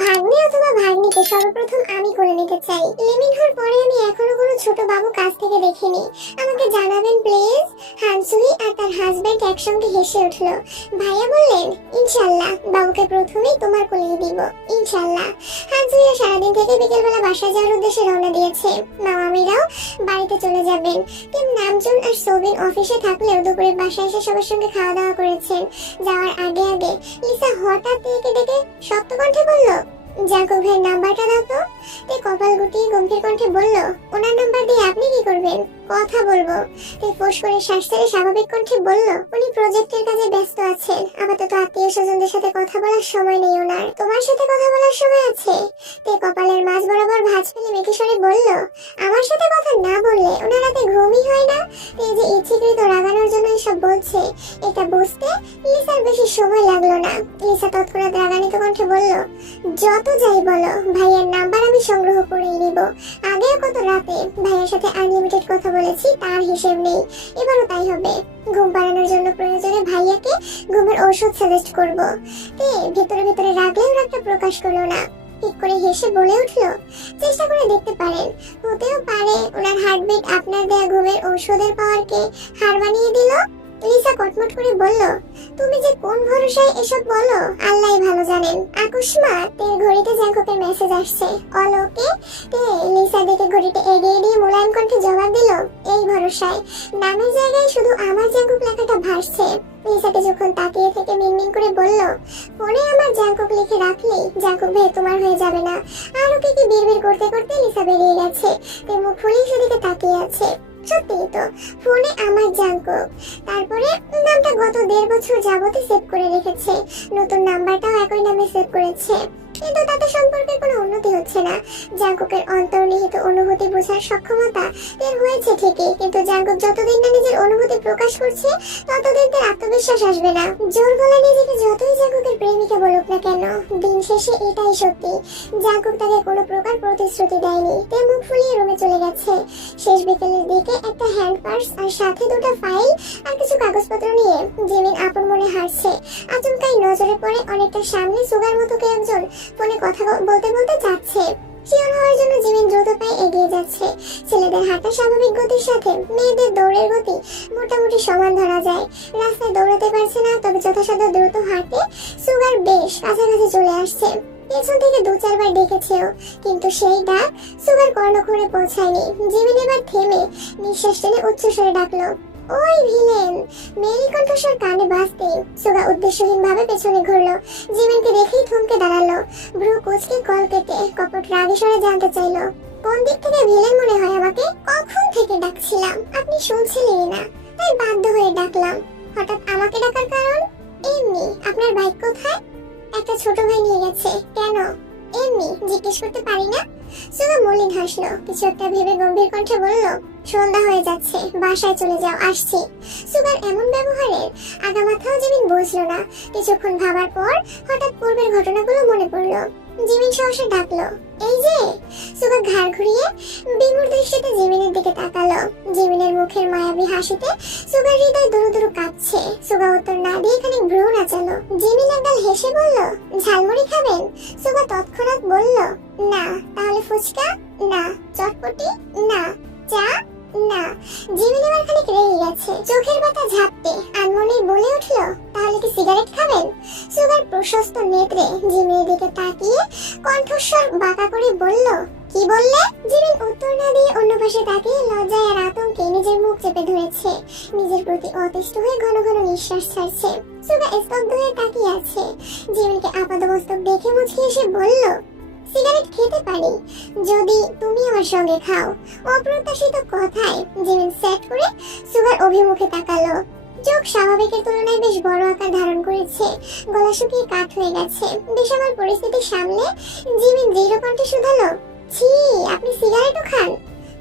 ভাগ্নে অথবা ভাগ্নিকে সর্বপ্রথম আমি করে নিতে চাই। লিমিন হওয়ার পরে আমি এখনো কোনো ছোট বাবু কাছ থেকে দেখিনি, আমাকে জানাবেন প্লিজ। হানসুহি আর তার হাজবেন্ড একসঙ্গে হেসে উঠল। ভাইয়া বললেন, ইনশাল্লাহ, বাবুকে প্রথমেই তোমার কোলে দিব, ইনশাল্লাহ। হানসুহিরা সারাদিন থেকে বিকেলবেলা বাসায় যাওয়ার উদ্দেশ্যে রওনা দিয়েছে। মামামিরাও বাড়িতে চলে যাবেন। কিম নামজুন আর সোবিন অফিসে থাকলেও দুপুরে বাসায় এসে সবার সঙ্গে খাওয়া দাওয়া করেছেন। যাওয়ার আগে আগে লিসা হঠাৎ থেকে ডেকে শক্ত কণ্ঠে বলল, জাঙ্কুক ভাইয়ের নাম্বারটা দাও তো। তে কপাল গুটিয়ে গম্ভীর কণ্ঠে বলল, ওনার নাম্বার দিয়ে আপনি কি করবেন? কথা বলবো। তে ফোঁস করে শ্বাস ছেড়ে স্বাভাবিক কণ্ঠে বলল, উনি প্রজেক্টের কাজে ব্যস্ত আছেন, আপাতত আত্মীয় স্বজনদের সাথে কথা বলার সময় নেই ওনার। তোমার সাথে কথা বলার সময় আছে? তে কপালের মাঝ বরাবর ভাঁজ ফেলে মেকি স্বরে বলল, আমার সাথে কথা না বললে ওনার রাতে ঘুমই হয় না। তে যে ইচ্ছাকৃত রাগানোর জন্য এসব বলছে এটা বুঝতে লিসার বেশি সময় লাগলো না। লিসা তৎক্ষণাৎ রাগান্বিত কণ্ঠে বলল, যত যাই বলো, ভাইয়ের নাম্বার আমি সংগ্রহ করেই নিব। আগেও কত রাতে ভাইয়ের সাথে আনলিমিটেড কথা বলেছি, তার হিসেব নেই, এবারও তাই হবে। ঘুম পাড়ানোর জন্য প্রয়োজনে ভাইয়াকে ঘুমের ঔষধ সাজেস্ট করব। তে ভেতরে ভেতরে রাগলেও রাগটা প্রকাশ করলো না। ঠিক করে হেসে বলে উঠল, চেষ্টা করে দেখতে পারেন, হতেও পারে ওনার হার্টবিট আপনার দেয়া ঘুমের ঔষধের পাওয়ারকে হার বানিয়ে দিল। লিসা কটমট করে বলল, তুমি যে কোন ভরসায় এসব বলো আল্লাহই ভালো জানেন। আকস্মাৎ তের ঘড়িতে জাঙ্কুকের মেসেজ আসছে, অলোকে। তে লিসা দেখে ঘড়িতে এগিয়ে দিয়ে মোলায়েম কণ্ঠে জবাব দিল, এই ভরসায়। নামের জায়গায় শুধু আমার জাঙ্কুক লেখাটা ভাসছে। লিসা কিছুক্ষণ তাকিয়ে থেকে মিনমিন করে বলল, ফোনে আমার জাঙ্কুক লিখে রাখলেই জাঙ্কুক ভাই তোমার হয়ে যাবে না। আরো কি কি বিড়বিড় করতে করতে লিসা বেরিয়ে গেছে। তে মুখ ফুলিয়ে সেদিকে তাকিয়ে আছে। সত্যিই তো, ফোনে আমার জাঙ্কুক। তারপরে নামটা গত 1.5 বছর যাবতই সেভ করে রেখেছে। নতুন নাম্বারটাও একই নামে সেভ করেছে, কিন্তু তাতে সম্পর্কের কোনো উন্নতি হচ্ছে না। জাঙ্কুকের অন্তর্নিহিত অনুভূতি বোঝার সক্ষমতা এর হয়েছে ঠিকই, কিন্তু জাঙ্কুক যতদিন না নিজের অনুভূতি প্রকাশ করছে ততদিন তার আত্মবিশ্বাস আসবে না। জোর গলায় নিজেকে যতই জাঙ্কুকের প্রেমিকা বলুক না কেন, দিন শেষে এটাই সত্যি, জাঙ্কুক তাকে কোনো প্রকার প্রতিশ্রুতি দেয়নি। তে মুখ ফুলিয়ে রুমে চলে গেছে। শেষ বিকেলের দিকে একটা হ্যান্ড পার্স আর সাথে 2টা ফাইল আর কিছু কাগজপত্র নিয়ে জিমিন আপন মনে হাঁটছে। আচমকাই নজরে পড়ে অনেকটা সামনে সুগার মতো কেউ একজন ফোনে কথা বলতে বলতে যাচ্ছে। শিওর হওয়ার জন্য জিমিন দ্রুত পায়ে এগিয়ে যাচ্ছে। ছেলেদের হাঁটা স্বাভাবিক গতির সাথে মেয়েদের দৌড়ের গতি মোটামুটি সমান ধরা যায়। রাস্তায় দৌড়াতে পারছে না, তবে যথাসাধ্য দ্রুত হাঁটে সুগার বেশ কাছাকাছি চলে আসছে। পেছন থেকে 2-4 বার ডেকেছেও, কিন্তু সেই ডাক সুগার কর্ণক্ষণে পৌঁছায়নি। জিমিন এবার থেমে নিঃশ্বাস টেনে উচ্চস্বরে ডাকলো, ওই ভিলেন। মেরি কণ্ঠস্বর কানে বাজতে সুগা উদ্দেশ্যহীন ভাবে পেছনে ঘুরলো। জিমিনকে দেখেই থমকে দাঁড়ালো। ভ্রু কুঁচকে কল কেটে কপট রাগে স্বরে জানতে চাইলো, কোন দিক থেকে ভিলেন মনে হয় আমাকে? কখন থেকে ডাকছিলাম, আপনি শুনছিলেন না, তাই বাধ্য হয়ে ডাকলাম। হঠাৎ আমাকে ডাকার কারণ? এমনি। আপনার বাইক কোথায়? একটা ছোট ভাই নিয়ে গেছে। কেন? এমনি, জিজ্ঞেস করতে পারি না? সুগা মলিন হাসলো। কিছু একটা ভেবে গম্ভীর কণ্ঠে বলল, সন্ধ্যা হয়ে যাচ্ছে, বাসায় চলে যাও, আসছি। সুগার এমন ব্যবহারের আগামাথাও জিমিন বুঝলো না। কিছুক্ষণ ভাবার পর হঠাৎ পূর্বের ঘটনাগুলো মনে পড়লো। জিমিন সহসা ডাকলো, এই যে। সুগা ঘাড় ঘুরিয়ে বিমূঢ় দৃষ্টিতে জিমিনের দিকে তাকালো। জিমিনের মুখের মায়াবী হাসিতে সুগার হৃদয় দুরু দুরু কাঁপছে। সুগা উত্তর না দিয়ে খানিক ভ্রু নাচালো। জিমিন একগাল হেসে বলল, ঝালমুড়ি খাবেন? সুগা তৎক্ষণাৎ বলল, না। তাহলে ফুচকা? না। চটপটি? না। চা? না। জিমিন এবার খানিক রেগে গেছে, চোখের পাতা ঝাপটে আনমনেই বলে উঠলো, তাহলে কি সিগারেট খাবেন? সুগার প্রশস্ত নেত্রে জিমিনের দিকে তাকিয়ে কণ্ঠস্বর বাঁকা করে বলল, কি বললে? জিমিন উত্তর না দিয়ে অন্য পাশে তাকিয়ে লজ্জায় আর আতঙ্কে নিজের মুখ চেপে ধরেছে। নিজের প্রতি অতিষ্ঠ হয়ে ঘন ঘন নিঃশ্বাস ছাড়ছে। সুগা স্তব্ধ হয়ে তাকিয়ে আছে। জিমিনকে আপাদমস্তক দেখে মুচকি এসে বলল, সিগারেট খেতে পারি যদি তুমি আমার সঙ্গে খাও। অপ্রত্যাশিত কথায় জিমিন সেট করে সুগার অভিমুখে তাকালো। চোখ স্বাভাবিকের তুলনায় বেশ বড় আকার ধারণ করেছে, গলা শুকিয়ে কাঠ হয়ে গেছে। বেসামাল পরিস্থিতি সামলে জিমিন দৃঢ় কণ্ঠে শুধালো, ছি, আপনি সিগারেটও খান?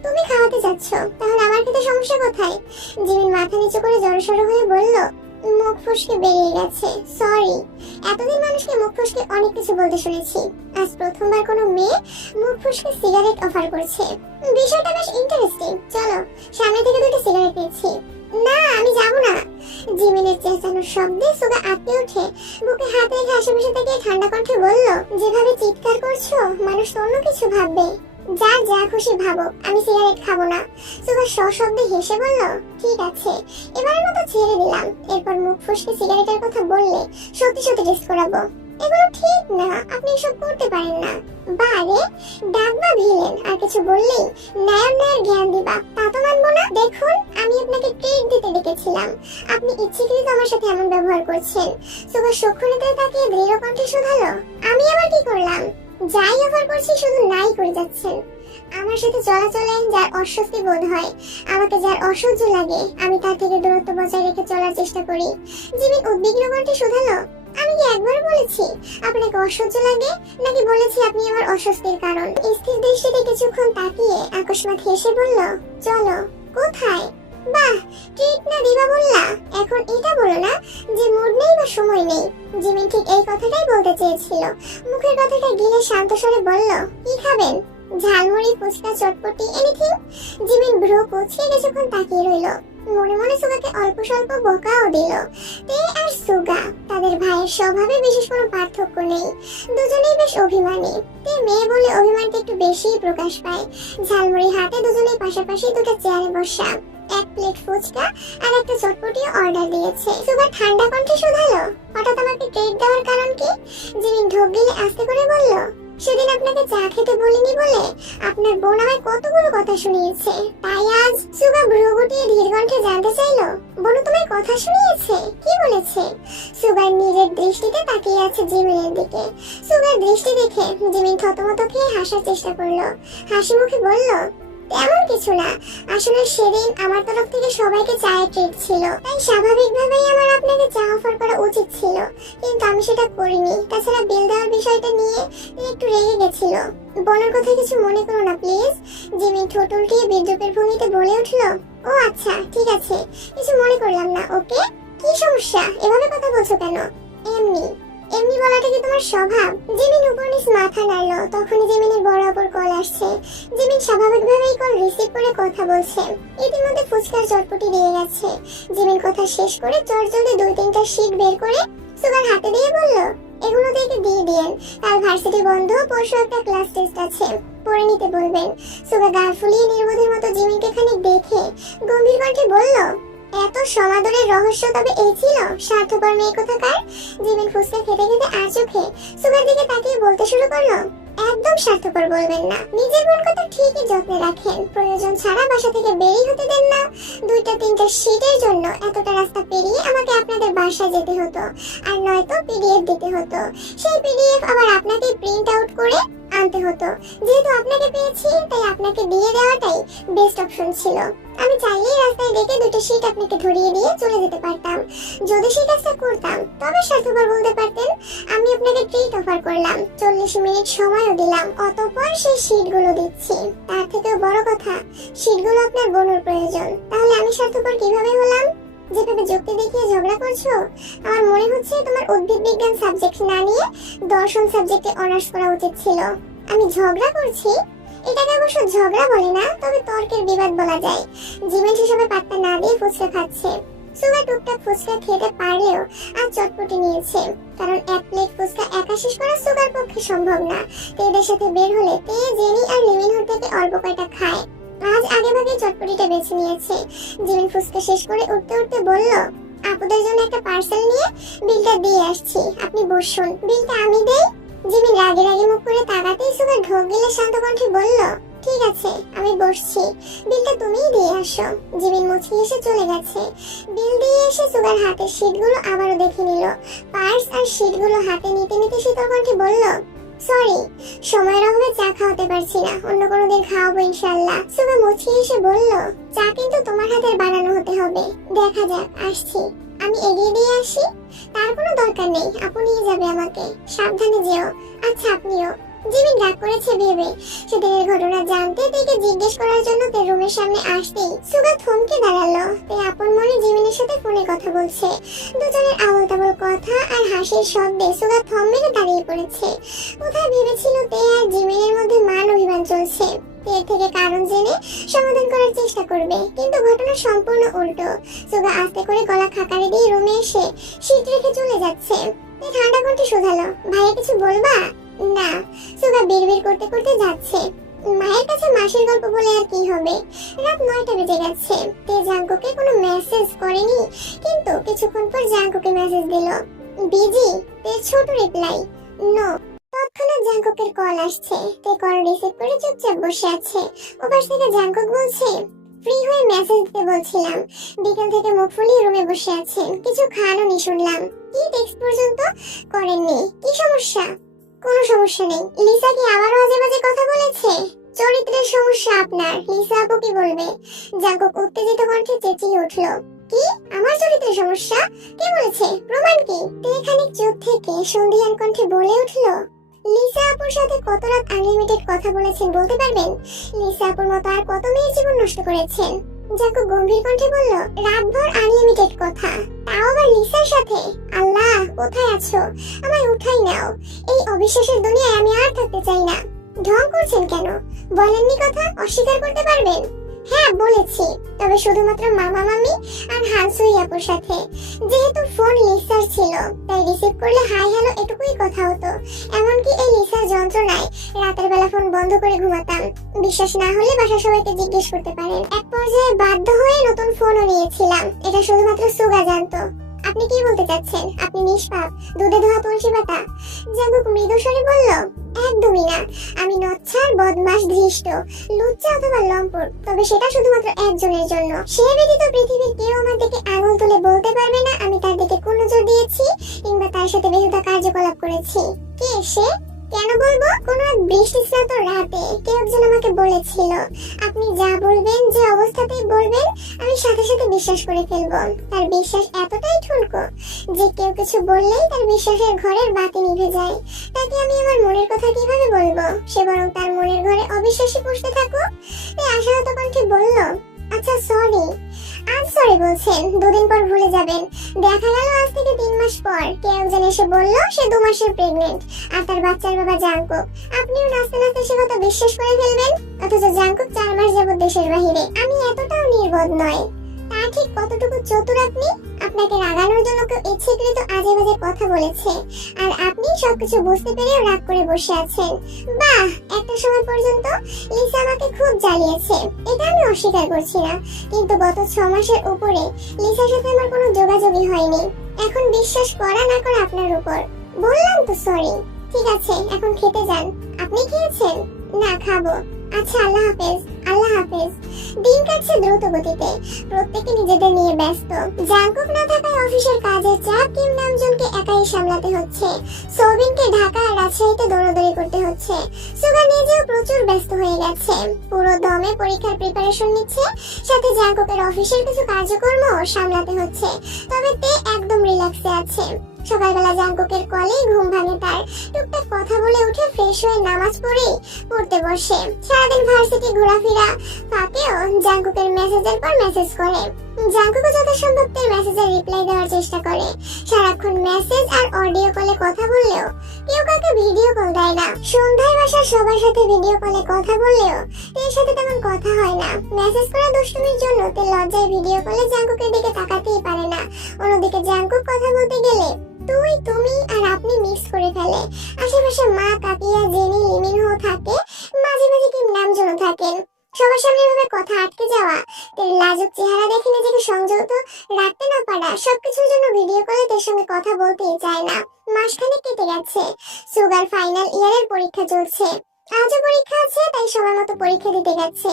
তুমি খাওয়াতে যাচ্ছ, তাহলে আমার খেতে সমস্যা কোথায়? জিমিন মাথা নিচু করে জড়সড় হয়ে বলল, মুখ ফসকে বেরিয়ে গেছে, সরি। এতদিন মানুষকে মুখ ফসকে অনেক কিছু বলতে শুনেছি, আজ প্রথমবার কোনো মেয়ে মুখ ফসকে সিগারেট অফার করছে। বিষয়টা বেশ ইন্টারেস্টিং। চলো, সামনে থেকে দুটো সিগারেট নিচ্ছি। না, আমি যাব না। জিমিনের চেঁচানোর শব্দে সুগা আঁতকে উঠে বুকে হাত রেখে আশেপাশে থেকে ঠান্ডা কণ্ঠে বলল, যেভাবে চিৎকার করছো মানুষ তো অন্য কিছু ভাববে। যা যা খুশি ভাবো, আমি সিগারেট খাবো না। সুগা সশব্দে হেসে বলল, ঠিক আছে, এবারের মতো ছেড়ে দিলাম। এরপর মুখ ফসকে সিগারেটের কথা বললে সত্যি সত্যি টেস্ট করাবো। এগুলো ঠিক না, আপনি এসব করতে পারেন না। বারে ডাকবা ভিলেন, আর কিছু বললেই ন্যায়ের জ্ঞান দিবা, তা তো মানবো না। দেখুন, আমি আপনাকে ট্রিট দিতে ডেকেছিলাম, আপনি ইচ্ছাকৃত আমার সাথে এমন ব্যবহার করছেন। সুগা সক্ষণিতে তাকিয়ে দৃঢ় কণ্ঠে শোধালো, আমি আবার কি করলাম? যাই অফার করছি শুধু নাই করে যাচ্ছেন। আমার সাথে চলাচলে যার অস্বস্তি বোধ হয়, আমাকে যার অসহ্য লাগে, আমি তার থেকে দূরত্ব বজায় রেখে চলার চেষ্টা করি। জিমিন উদ্বিগ্ন কণ্ঠে শোধালো, আমি কি একবার বলেছি আপনাকে অসহ্য লাগে, নাকি বলেছি আপনি আমার অস্বস্তির কারণ? স্থির দৃষ্টিতে কিছুক্ষণ তাকিয়ে আকস্মাৎ হেসে বলল, চলো। কোথায়? বাহ, ট্রিট না দিবা বললা, এখন এটা বলো না যে মুড নেই বা সময় নেই। জিমিন ঠিক এই কথাটাই বলতে চেয়েছিল। মুখের কথাটা গিলে শান্ত স্বরে বলল, কি খাবেন? ঝালমুড়ি, ফুচকা, চটপটি, এনিথিং? জিমিন ভ্রু কুঁচকে কিছুক্ষণ তাকিয়ে রইল। মনে মনে সুগাকে অল্প স্বল্প বকাও দিল। তে আর সুগা, তাদের ভাইয়ের স্বভাবে বিশেষ কোনো পার্থক্য নেই, দুজনেই বেশ অভিমানী। তে মেয়ে বলে অভিমানটা একটু বেশিই প্রকাশ পায়। ঝালমুড়ি হাতে দুজনেই পাশাপাশি দুটো চেয়ারে বসা, এক প্লেট ফুচকা আর একটা চটপটি অর্ডার দিয়েছে। সুগা ঠান্ডা কণ্ঠে শোধালো, হঠাৎ আমাকে ট্রিট দেওয়ার কারণ কি? জিমিন ঢোক গিলে আস্তে করে বলল, সেদিন আপনাকে চা খেতে বলিনি বলে আপনার বোন আমায় কতগুলো কথা শুনিয়েছে, তাই আজ। সুগা ভ্রু গুটিয়ে ধীর কণ্ঠে জানতে চাইলো, বোনু তোমায় কথা শুনিয়েছে? কি বলেছে? সুগার নিজের দৃষ্টিতে তাকিয়ে আছে জিমিনের দিকে। সুগার দৃষ্টি দেখে জিমিন থতমত খেয়ে হাসার চেষ্টা করলো। হাসি মুখে বলল, তেমন কিছু না, আসলে সেদিন আমার তরফ থেকে সবাইকে চায়ের ট্রিট ছিল, তাই স্বাভাবিকভাবেই আমার আপনাকে চা অফার করা উচিত ছিল, কিন্তু আমি সেটা করিনি। তাছাড়া বিল দেওয়ার বিষয়টা নিয়ে একটু রেগে গেছিল। বোনের কথা কিছু মনে করো না প্লিজ। জিমিন ঠোঁট উল্টিয়ে বিদ্রুপের ভঙ্গিতে বলে উঠল, ও আচ্ছা, ঠিক আছে, কিছু মনে করলাম না। ওকে, কি সমস্যা? এভাবে কথা বলছো কেন? এমনি। এমনি বলাটা কি তোমার স্বভাব? জিমিন উপর নিচ মাথা নাড়ল। তখনই জিমিনের বড় অপর কল আসছে। জিমিন স্বাভাবিকভাবেই কল রিসিভ করে কথা বলছে। ইতিমধ্যে ফুচকার চটপটি দিয়ে গেছে। জিমিন কথা শেষ করে চটজলদি 2-3টা শীট বের করে সুগার হাতে দিয়ে বলল, এগুলো থেকে দিয়ে দিয়েন, কাল ভার্সিটি বন্ধ, পরশু একটা ক্লাস টেস্ট আছে, পড়ে নিতে বলবেন। সুগা গা ফুলিয়ে নির্বোধের মতো জিমিনকে খানিক দেখে গম্ভীর কণ্ঠে বলল, এত সমাদরের রহস্য তবে এই ছিল? স্বার্থপর মেয়ে কোথাকার। জিমিন ফুসকা খেতে খেতে আর চোখে সুগার দিকে তাকিয়ে বলতে শুরু করলো, একদম স্বার্থপর বলবেন না, নিজের বোন কথা ঠিকই যত্নে রাখেন, প্রয়োজন ছাড়া বাসা থেকে বেরিয়ে হতে দেন না। 2-3টা শীটের জন্য এতটা রাস্তা পেরিয়ে আমাকে আপনাদের বাসায় যেতে হতো, আর নয়তো পিডিএফ দিতে হতো। সেই পিডিএফ আবার আপনাকে প্রিন্ট আউট করে আনতে হতো। যেহেতু আপনাকে পেয়েছি, তাই আপনাকে দিয়ে দেওয়াটাই বেস্ট অপশন ছিল। আমি চাইলেই রাস্তায় ডেকে 2টা শীট আপনাকে ধরিয়ে দিয়ে চলে যেতে পারতাম। যদি সেই কাজটা করতাম তবে স্বার্থপর বলতে পারতেন। আমি আপনাকে ট্রিট অফার করলাম, 40 মিনিট সময়ও দিলাম, অতঃপর সেই শীটগুলো দিচ্ছি। তার থেকেও বড় কথা, শীটগুলো আপনার বোনের প্রয়োজন। তাহলে আমি স্বার্থপর কিভাবে হলাম? যেভাবে যুক্তি দেখিয়ে ঝগড়া করছো, আমার মনে হচ্ছে তোমার উদ্ভিদ বিজ্ঞান সাবজেক্ট না নিয়ে দর্শন সাবজেক্টে অনার্স করা উচিত ছিল। আমি ঝগড়া করছি? এটাকে অবশ্য ঝগড়া বলে না, তবে তর্কের বিবাদ বলা যায়। জিমেন সেসবে পাত্তা না দিয়ে ফুচকা খাচ্ছে। সুগা টুকটাক ফুচকা খেতে পারলেও আজ চটপটি নিয়েছে, কারণ এক প্লেট ফুচকা একা শেষ করা সুগার পক্ষে সম্ভব না। এদের সাথে বের হলে তে, জেনি আর লিমিনহর থেকে অল্প কয়টা খায়। আজ আগে ভাগে চটপটিটা বেছে নিয়েছে। জিমিন ফুচকা শেষ করে উঠতে উঠতে বলল, আপুদের জন্য একটা পার্সেল নিয়ে বিলটা দিয়ে আসছি, আপনি বসুন। বিলটা আমি দেই? জিমিন রাগে রাগে মুখ করে তাকাতেই সুগার ঢোক গিলে শান্ত কণ্ঠে বলল, ঠিক আছে আমি বসছি, বিলটা তুমিই দিয়ে আসো। জিমিন মুচকি এসে চলে গেছে। বিল দিয়ে এসে সুগার হাতের শীটগুলো আবারও দেখে নিল। পার্স আর শীটগুলো হাতে নিতে নিতে শীতল কণ্ঠে বলল, সরি, সময়ের অভাবে চা খাওয়াতে পারছি না, অন্য কোনো দিন খাওয়াবো ইনশাল্লাহ। সুগা মুচকি এসে বলল, চা কিন্তু তোমার হাতের বানানো হতে হবে। দেখা যাক, আসছি। আমি এগিয়ে দিয়ে আসি? তার কোনো দরকার নেই, আপু নিয়ে যাবে আমাকে। সাবধানে যেও। আচ্ছা, আপনিও। জিমিন রাগ করেছে ভেবে সেদিনের ঘটনা জানতে তেকে জিজ্ঞেস করার জন্য তে রুমের সামনে আসতেই সুগা থমকে দাঁড়ালো। তে আপন মনে জিমিনের সাথে ফোনে কথা বলছে। দুজনের আবল তাবল কথা আর হাসির শব্দে সুগা থম মেরে দাঁড়িয়ে পড়েছে। কোথায় ভেবেছিল তে আর জিমিনের মধ্যে মান অভিমান চলছে, এর থেকে কারণ জেনে সমাধান করার চেষ্টা করবে, কিন্তু ঘটনা সম্পূর্ণ উল্টো। সুগা আস্তে করে গলা খাকারে দিয়ে রুমে এসে শীত রেখে চলে যাচ্ছে। তে ঠান্ডা কণ্ঠে শুধালো, ভাইয়া কিছু বলবা? না। সুগা বিড়বিড় করতে করতে যাচ্ছে। মায়ের কাছে মাসির গল্প বলে আর কি হবে। রাত 9টা বেজে গেছে। তে জাঙ্কুকে কোনো মেসেজ করেনি, কিন্তু কিছুক্ষণ পর জাঙ্কুকে মেসেজ দিল, বিজি। তে ছোট রিপ্লাই, নো। তৎক্ষণাৎ জাঙ্কুকের কল আসছে। তে কল রিসিভ করে চুপচাপ বসে আছে। ওপাশ থেকে জাঙ্কুক বলছে, ফ্রি হয়ে মেসেজ দিতে বলছিলাম, বিকেল থেকে মুখ ফুলিয়ে রুমে বসে আছেন, কিছু খাননি শুনলাম। কি টেক্সট পর্যন্ত করেননি? কি সমস্যা? কোনো সমস্যা নেই। লিসা কি আবারও আজে বাজে কথা বলেছে? চরিত্রের সমস্যা আপনার, লিসা আপু কি বলবে? জাঙ্কুক উত্তেজিত কণ্ঠে চেঁচিয়ে উঠল, কি আমার চরিত্রের সমস্যা? কে বলেছে? প্রমাণ কি? তে খানিক চুপ থেকে সন্ধিয়ান কণ্ঠে বলে উঠল, লিসা আপুর সাথে কত রাত আনলিমিটেড কথা বলেছেন বলতে পারবেন? লিসা আপুর মতো আর কত মেয়ের জীবন নষ্ট করেছেন? জাঙ্কুক গম্ভীর কণ্ঠে বলল, রাতভর আনলিমিটেড কথা, তাও আবার লিসার সাথে? আল্লাহ, কোথায় আছো? আমায় উঠাই নাও। এই অবিশ্বাসের দুনিয়ায় আমি আর থাকতে চাই না। ঢং করছেন কেন? বলেননি কথা, অস্বীকার করতে পারবেন? হ্যাঁ বলেছি, তবে শুধুমাত্র মামা মামি আর হানসুই আপুর সাথে। যেহেতু ফোন লিসার ছিল, তাই রিসিভ করলে হাই হ্যালো এটুকুই কথা হতো। এমনকি এই লিসার যন্ত্রণায় রাতের বেলা ফোন বন্ধ করে ঘুমাতাম। বিশ্বাস না হলে বাসার সবাইকে জিজ্ঞেস করতে পারেন। এক পর্যায়ে বাধ্য হয়ে নতুন ফোনও নিয়েছিলাম, এটা শুধুমাত্র সুগা জানতো। আপনি কি বলতে চাচ্ছেন? আপনি নিষ্পাপ, দুধে ধোয়া তুলসী পাতা? জাঙ্কুক মৃদু স্বরে বলল, একদমই না। আমি নচ্ছার, বদমাশ, ধৃষ্ট, লুচ্চা অথবা লম্পট, তবে সেটা শুধুমাত্র একজনের জন্য। সে ব্যতীত পৃথিবীর কেউ আমার দিকে আঙুল তুলে বলতে পারবে না আমি তার দিকে কোন নজর দিয়েছি কিংবা তার সাথে বেহুদা কার্যকলাপ করেছি। কে সে? কেন বলবো? কোন এক বৃষ্টিস্নাত রাতে কেউ একজন আমাকে বলেছিল, আপনি যা বলবেন, যে অবস্থাতেই বলবেন, আমি সাথে সাথে বিশ্বাস করে ফেলবো। তার বিশ্বাস এতটাই ঠুনকো যে কেউ কিছু বললেই তার বিশ্বাসের ঘরের বাতি নিভে যায়। তাকে আমি আমার মনের কথা কিভাবে বলবো? সে বরং তার মনের ঘরে অবিশ্বাসী পুষতে থাকুক। তাই আশাহত কণ্ঠে বলল, আচ্ছা সরি। আজ সরি বলছেন, দুদিন পর ভুলে যাবেন। দেখা গেল আজ থেকে 3 মাস পর কেউ একজন এসে বলল সে 2 মাসের প্রেগনেন্ট আর তার বাচ্চার বাবা জাঙ্কুক। আপনিও নাচতে নাচতে সে কথা বিশ্বাস করে ফেলবেন, অথচ জাঙ্কুক 4 মাস যাবত দেশের বাহিরে। আমি এতটাও নির্বোধ নয়। তা ঠিক কতটুকু চতুর আপনি? আপনাকে রাগানোর জন্য কেউ ইচ্ছাকৃত আজে বাজে কথা বলেছে, আর আপনি সবকিছু বুঝতে পেরেও রাগ করে বসে আছেন। বাহ, একটা সময় পর্যন্ত লিসা আমাকে খুব জ্বালিয়েছে, এটা আমি অস্বীকার করছি না, কিন্তু গত 6 মাসের উপরে লিসার সাথে আমার কোনো যোগাযোগই হয়নি। এখন বিশ্বাস করা না করা আপনার উপর। বললাম তো সরি। ঠিক আছে, এখন খেতে যান। আপনি খেয়েছেন? না, খাবো। আচ্ছা, আল্লাহ হাফেজ। আল্লাহ হাফেজ। দিন কাটছে দ্রুত গতিতে, প্রত্যেকে নিজেদের নিয়ে ব্যস্ত। জাঙ্কুক না থাকায় অফিসের কাজের চাপ কিম নামজনকে একাই সামলাতে হচ্ছে। সৌবিনকে ঢাকা আর রাজশাহীতে দৌড়াদৌড়ি করতে হচ্ছে। সুগা নিজেও প্রচুর ব্যস্ত হয়ে গেছে, পুরো দমে পরীক্ষার প্রিপারেশন নিচ্ছে, সাথে জাঙ্কুকের অফিসের কিছু কার্যক্রম সামলাতে হচ্ছে। তবে তে একদম রিল্যাক্সে আছে। সকালবেলা জাঙ্কুকের কলে ঘুম ভাঙে তার। টুকটাক কথা বলে উঠে ফ্রেশ হয়ে নামাজ পড়তে বসে। সারাদিন ভার্সিটি ঘোরাফেরা ফাঁকেও জাঙ্কুকের মেসেজের পর মেসেজ করে। জাঙ্কুকও যথাসম্ভব তার মেসেজের রিপ্লাই দেওয়ার চেষ্টা করে। সারাক্ষণ মেসেজ আর অডিও কলে কথা বললেও কেউ কাউকে ভিডিও কল দেয় না। সন্ধ্যায় বাসার সবার সাথে ভিডিও কলে কথা বললেও এর সাথে তেমন কথা হয় না। মেসেজ করা দুষ্টুমির জন্য তে লজ্জায় ভিডিও কলে জাঙ্কুকের দিকে তাকাতেই পারে না। অন্যদিকে জাঙ্কুক কথা বলতে গেলে তুই, তুমি আর আপনি মিক্স করে ফেলে। আশেপাশে মা, কাকিয়া, জেনি, লিমিনহো থাকে, মাঝে মাঝে কি নামজনও থাকেন। সবার সামনে এভাবে কথা আটকে যাওয়া, তার লাজুক চেহারা দেখে নিজেকে সংযত রাখতে না পারা, সবকিছুর জন্য ভিডিও কলে তার সঙ্গে কথা বলতেই চায় না। মাসখানেক কেটে গেছে। সুগার ফাইনাল ইয়ারের পরীক্ষা চলছে। আজও পরীক্ষা আছে, তাই সময় মতো পরীক্ষা দিতে গেছে।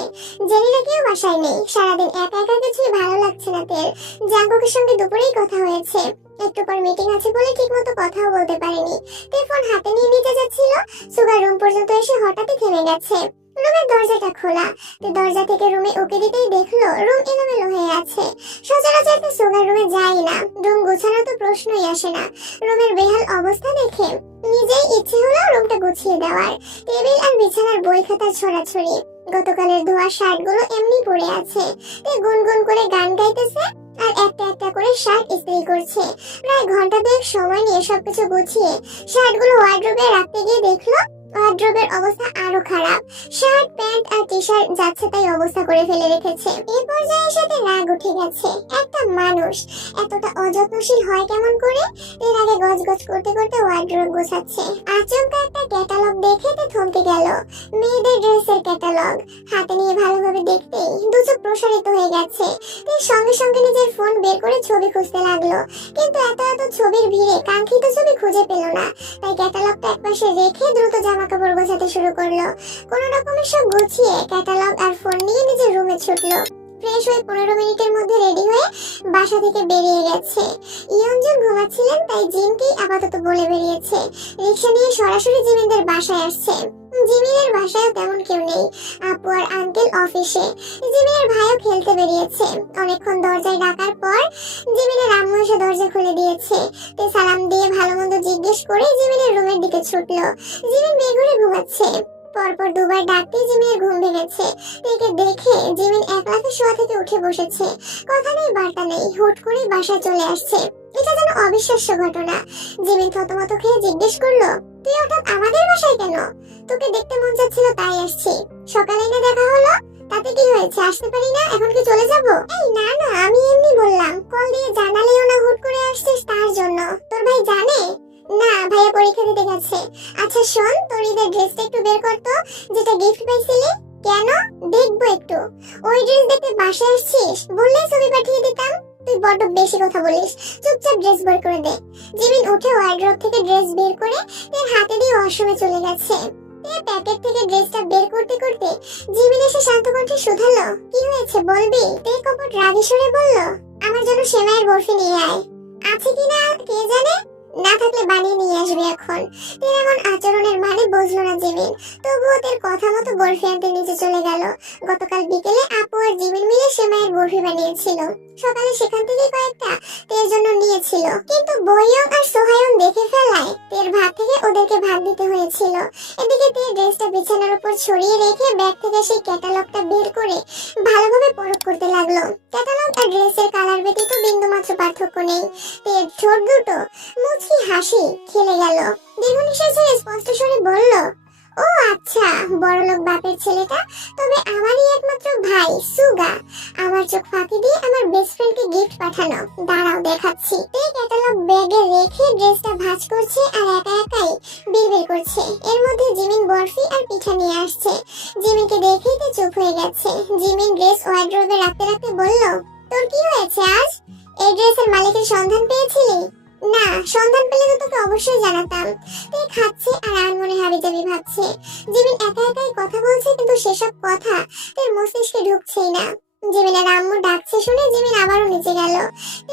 জেনিনা কেউ বাসায় নেই। সারাদিন একা একা কিছুই ভালো লাগছে না তের। জাঙ্কুকের সঙ্গে দুপুরেই কথা হয়েছে। একটু পর মিটিং আছে বলে ঠিক মতো কথাও বলতে পারেনি। তে ফোন হাতে নিয়ে নিতে যাচ্ছিল, সুগার রুম পর্যন্ত এসে হঠাৎই থেমে গেছে। রুমের দরজাটা খোলা। দরজা থেকে রুমে উকি দিতেই দেখলো রুম এলোমেলো হয়ে আছে। সচরাচর তো সুগার রুমে যায় না, রুম গোছানো তো প্রশ্নই আসে না। রুমের বেহাল অবস্থা দেখে নিজেই ইচ্ছে হলো রুমটা গুছিয়ে দেওয়ার। টেবিল আর বিছানার বই খাতা ছড়াছড়ি। গতকালের ধোয়া শার্টগুলো এমনি পড়ে আছে। তে গুনগুন করে গান গাইতেছে আর একটা একটা করে শার্ট ইস্ত্রি করছে। প্রায় ঘন্টা দুয়েক সময় নিয়ে সবকিছু গুছিয়ে শার্টগুলো ওয়ার্ড্রোবে রাখতে গিয়ে দেখলো ওয়ার্ড্রোবের অবস্থা আরো খারাপ। শার্ট, প্যান্ট আর টি শার্ট যাচ্ছে তাই অবস্থা করে ফেলে রেখেছে। এই পর্যায়ে সাথে রাগ উঠে গেছে। একটা মানুষ এতটা অযত্নশীল হয় কেমন করে? এর আগে গজগজ করতে করতে ওয়ার্ড্রোব গোছাচ্ছে। আচমকা একটা ক্যাটালগ দেখে তো থমকে গেল। মেয়েদের ড্রেসের ক্যাটালগ হাতে নিয়ে ভালোভাবে দেখতেই দু চোখ প্রসারিত হয়ে গেছে। এর সঙ্গে সঙ্গে নিজের ফোন বের করে ছবি খুঁজতে লাগলো, কিন্তু এত এত ছবির ভিড়ে কাঙ্ক্ষিত ছবি খুঁজে পেল না। তাই ক্যাটালগটা একপাশে রেখে দ্রুত জামা কাপড় গোছাতে শুরু করলো। কোন রকমে সব গুছিয়ে ক্যাটালগ আর ফোন নিয়ে নিজের রুমে ছুটলো। ফ্রেশ হয়ে 15 মিনিটের মধ্যে রেডি হয়ে বাসা থেকে বেরিয়ে গেছে। ইয়নজন ঘুমাচ্ছিলেন, তাই জিমকেই আপাতত বলে বেরিয়েছে। রিক্সা নিয়ে সরাসরি জিমিনদের বাসায় আসছে। জিমিনের বাসায় তেমন কেউ নেই। আপু আর আঙ্কেল অফিসে। জিমিনের ভাইও খেলতে বেরিয়েছে। অনেকক্ষণ দরজায় ডাকার পর জিমিনের আম্মু এসে দরজা খুলে দিয়েছে। তে সালাম দিয়ে ভালো মন্দ জিজ্ঞেস করে জিমিনের রুমের দিকে ছুটলো। জিমিন বেঘুরে ঘুমাচ্ছে। পরপর দুবার ডাকতে জিমিনের ঘুম ভেঙেছে। একে দেখে জিমিন এক লাফে শোয়া থেকে উঠে বসেছে। কথা নেই বার্তা নেই, হুট করে বাসায় চলে আসছে। এটা যেন অবিশ্বাস্য ঘটনা। জিমিন থতমত খেয়ে জিজ্ঞেস করলো, তুই হঠাৎ আমাদের বাসায় কেন? তোকে দেখতে মন চাচ্ছিল তাই আসছি। সকালে না দেখা হলো, তাতে কি হয়েছে? আসতে পারি না? এখন কি চলে যাব? এই না না, আমি এমনি বললাম। কল দিয়ে জানালেও না হুট করে আসছিস তার জন্য। তোর ভাই জানে? না, ভাইয়া পরীক্ষা দিতে গেছে। আচ্ছা শোন, তোর ঈদের ড্রেসটা একটু বের করতো, যেটা গিফট পাইছিলি। কেন? দেখবো একটু। ওই ড্রেস দেখতে বাসায় আসছিস? বললেই ছবি পাঠিয়ে দিতাম। তুই বড্ড বেশি কথা বলিস। চুপচাপ ড্রেস বের করে দে। জিমিন উঠে ওয়ার্ড্রোব থেকে ড্রেস বের করে তার হাতে দিয়ে ওয়াশরুমে চলে গেছে। প্যাকেট থেকে ড্রেসটা বের করতে করতে জিমিন এসে শান্ত কণ্ঠে শুধালো, কি হয়েছে বলবি? তে কপট রাগে সুরে বলল, আমার জন্য সেমাইয়ের বরফি নিয়ে আয়। আছে কিনা কে জানে, না থাকলে বানিয়ে নিয়ে আসবে এখন। তের এমন আচরণের মানে বুঝলো না জিমিন। তবুও তের কথা মতো বরফি আনতে নিচে চলে গেল। গতকাল বিকেলে আপু আর জিমিন মিলে সেমাইয়ের বরফি বানিয়েছিল। সকালে সেখান থেকে কয়েকটা তের জন্য নিয়েছিল, কিন্তু বইয়ং আর সোহায়ন দেখে ফেলায় তের ভাগ থেকে ওদেরকে ভাগ দিতে হয়েছিল। এদিকে তের ড্রেসটা বিছানার উপর ছড়িয়ে রেখে ব্যাগ থেকে সেই ক্যাটালগটা বের করে ভালোভাবে পরখ করতে লাগলো। ক্যাটালগ আর ড্রেসের কালার ব্যতীত বিন্দুমাত্র পার্থক্য নেই। তের ঠোঁট দুটো মুচকি হাসি খেলে গেল। দীর্ঘ নিঃশ্বাস ছেড়ে স্পষ্ট স্বরে বলল, ও আচ্ছা, বড়লোক বাপের ছেলেটা। তবে আমারই একমাত্র ভাই সুগা। আমার চোখ ফাঁকি দিয়ে আমার বেস্ট ফ্রেন্ডকে গিফট পাঠানো। দাঁড়াও দেখাচ্ছি। তে ক্যাটালগ ব্যাগে রেখে ড্রেসটা ভাঁজ করছে আর একা একাই বিড়বিড় করছে। এর মধ্যে জিমিন বরফি আর পিঠা নিয়ে আসছে। জিমিনকে দেখেই তো চুপ হয়ে গেছে। জিমিন ড্রেস ওয়ার্ড্রোবে রাখতে রাখতে বলল, তোর কি হয়েছে আজ? এই ড্রেসের মালিকের সন্ধান পেয়েছিলি? না, সন্ধান পেলে তো তোকে অবশ্যই জানাতাম। তুই খাচ্ছে আর আর মনে হাবিজাবি ভাবছে। জিমিন একা একাই কথা বলছে, কিন্তু সেসব কথা তার মস্তিষ্কে ঢুকছেই না। জিমিনের আম্মু ডাকছে শুনে জিমিন আবারও নিচে গেল।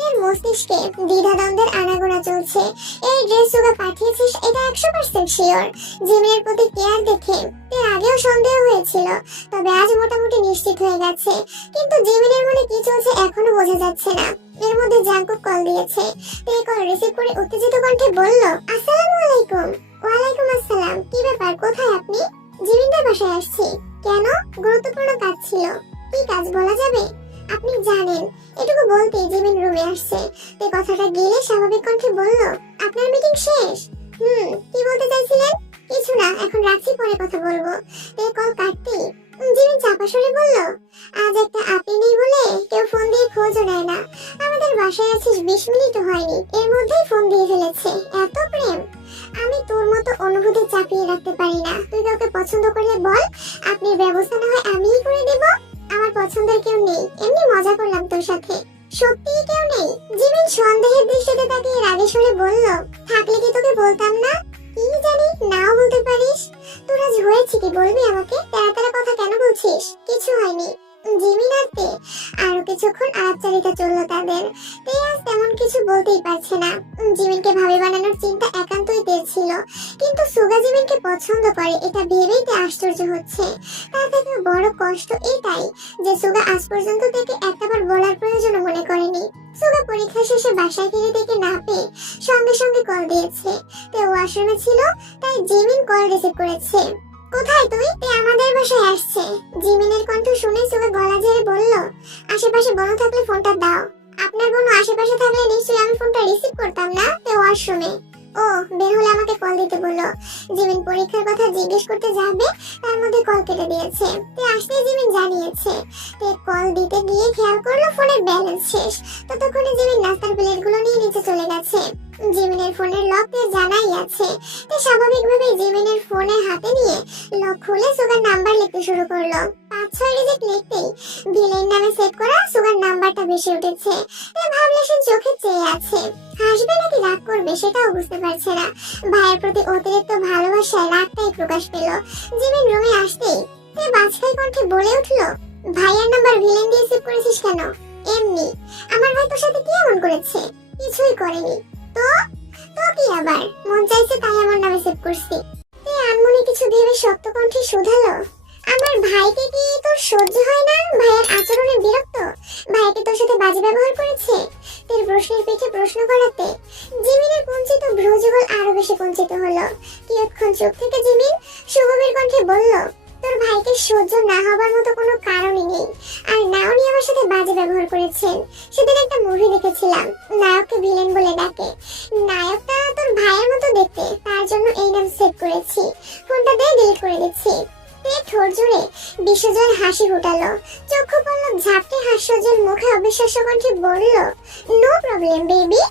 এর মস্তিষ্কে দ্বিধাদ্বন্দ্বের আনাগোনা চলছে। এই ড্রেস সুগা পাঠিয়েছিস, এটা 100% শিওর। জিমিনের প্রতি কেয়ার দেখে এর আগেও সন্দেহ হয়েছিল, তবে আজ মোটামুটি নিশ্চিত হয়ে গেছে। কিন্তু জিমিনের মনে কি চলছে এখনো বোঝা যাচ্ছে না। এর মধ্যে জাঙ্কুক কল দিয়েছে। তে কল রিসিভ করে উত্তেজিত কণ্ঠে বলল, আসসালামু আলাইকুম। ওয়ালাইকুম আসসালাম। কি ব্যাপার, কোথায় আপনি? জিমিনদের বাসায় আসছি। কেন? গুরুত্বপূর্ণ কাজ ছিল। কি কাজ বলা যাবে? আপনি জানেন। এটুকু বলতেই জিমিন রুমে আসছে। তে কথাটা গেলে স্বাভাবিক কণ্ঠে বলল, আপনার মিটিং শেষ? কি বলতে চাইছিলেন? কিছু না, এখন রাখছি, পরে কথা বলবো। তে কল কাটতেই জিমিন চাপা স্বরে বলল, আজ একটা আপনি নেই বলে কেউ ফোন দিয়ে খোঁজও নেয় না। আমাদের বাসায় আছিস 20 মিনিটও হয়নি, এর মধ্যেই ফোন দিয়ে ফেলেছে। এত প্রেম! আমি তোর মতো অনুভূতি চাপিয়ে রাখতে পারি না। তুই কাউকে পছন্দ করলে বল, আপনি ব্যবস্থা না হয় আমিই করে দেব। আমার পছন্দের কেউ নেই, এমনি মজা করলাম তোর সাথে। সত্যিই কেউ নেই? জিমিন সন্দেহের দৃষ্টিতে তাকিয়ে রাগে স্বরে বলল, থাকলে কি তোকে বলতাম না? কি জানি, নাও বলতে পারিস। তোর আজ হয়েছে কি বলবি আমাকে? তেরা তেরা কথা কেন বলছিস? কিছু হয়নি। জিমিন আর তে আরো কিছুক্ষণ আলাপচারিতা চললো তাদের। তে আজ তেমন কিছু বলতেই পারছে না। জিমিনকে ভাবে বানানোর চিন্তা একান্তই তের ছিল, কিন্তু সুগা জিমিনকে পছন্দ করে এটা ভেবেই তে আশ্চর্য হচ্ছে। তার থেকে বড় কষ্ট এটাই যে সুগা আজ পর্যন্ত তাকে একটাবার বলার প্রয়োজন মনে করেনি। সুগা পরীক্ষা শেষে বাসায় ফিরে থেকে না পেয়ে সঙ্গে সঙ্গে কল দিয়েছে। তে ওয়াশরুমে ছিল, তাই জিমিন কল রিসিভ করেছে। কোথায় তুই? তে আমাদের বাসায় আসছে। জিমিনের কণ্ঠ শুনে সুগা গলা ঝেড়ে বলল, আশেপাশে বনো থাকলে ফোনটা দাও। আপনার বোন আশেপাশে থাকলে নিশ্চয়ই আমি ফোনটা রিসিভ করতাম না। তে ওয়াশরুমে। ও, বের হলে আমাকে কল দিতে বললো। জিমিন পরীক্ষার কথা জিজ্ঞেস করতে যাবে, তার মধ্যে কল কেটে দিয়েছে। তে আসতেই জিমিন জানিয়েছে। তে কল দিতে গিয়ে খেয়াল করলো ফোনের ব্যালেন্স শেষ। ততক্ষণে জিমিন নাস্তার প্লেটগুলো নিয়ে নিচে চলে গেছে। জিমিনের ফোনের লক তে জানাই আছে। তে স্বাভাবিকভাবে জিমিনের ফোনে হাতে নিয়ে লক খুলে সুগার নাম্বার লিখতে শুরু করলো। 5-6 ডিজিট লিখতেই ভিলেন নামে সেভ করা সুগার নাম্বারটা ভেসে উঠেছে। তে ভাবলে সে চোখে চেয়ে আছে। হাসবে নাকি রাগ করবে সেটাও বুঝতে পারছে না। ভাইয়ের প্রতি অতিরিক্ত ভালোবাসায় রাগটাই প্রকাশ পেল। জিমিন রুমে আসতেই তে বাজখাই কণ্ঠে বলে উঠলো, ভাইয়ের নাম্বার ভিলেন দিয়ে সেভ করেছিস কেন? এমনি। আমার ভাই তোর সাথে কি এমন করেছে? কিছুই করেনি। তো তো কি আবার? মন চাইছে তাই আমার নামে সেভ করছি। তে আনমনে কিছু ভেবে শক্ত কণ্ঠে শুধালো, আমার ভাইকে কি তোর সহ্য হয় না? ভাইয়ের আচরণে বিরক্ত? ভাইকে তোর সাথে বাজে ব্যবহার করেছে? তোর প্রশ্নের পিঠে প্রশ্ন করাতে জিমিনের কুঞ্চিত ভ্রুযুগল আরো বেশি কুঞ্চিত হলো। কিয়ৎক্ষণ চুপ থেকে জিমিন সুগভীর কণ্ঠে বলল, তোর ভাইকে সহ্য না হবার মতো কোনো কারণই নেই। আর না, উনি আমার সাথে বাজে ব্যবহার করেছেন। সেদিন একটা মুভি দেখেছিলাম, নায়ককে ভিলেন বলে ডাকে। নায়কটা তোর ভাইয়ের মতো দেখতে, তার জন্য এই নাম সেভ করেছি। ফোনটা দিয়ে ডিলিট করে দিচ্ছি। ঠোঁট জুড়ে বিশ্বজল হাসি ফুটালো। চক্ষু পলক ঝাপটে হাস্যজ্জ্বল মুখে অবিশ্বাস্য কণ্ঠে বলল, নো প্রবলেম বেবি।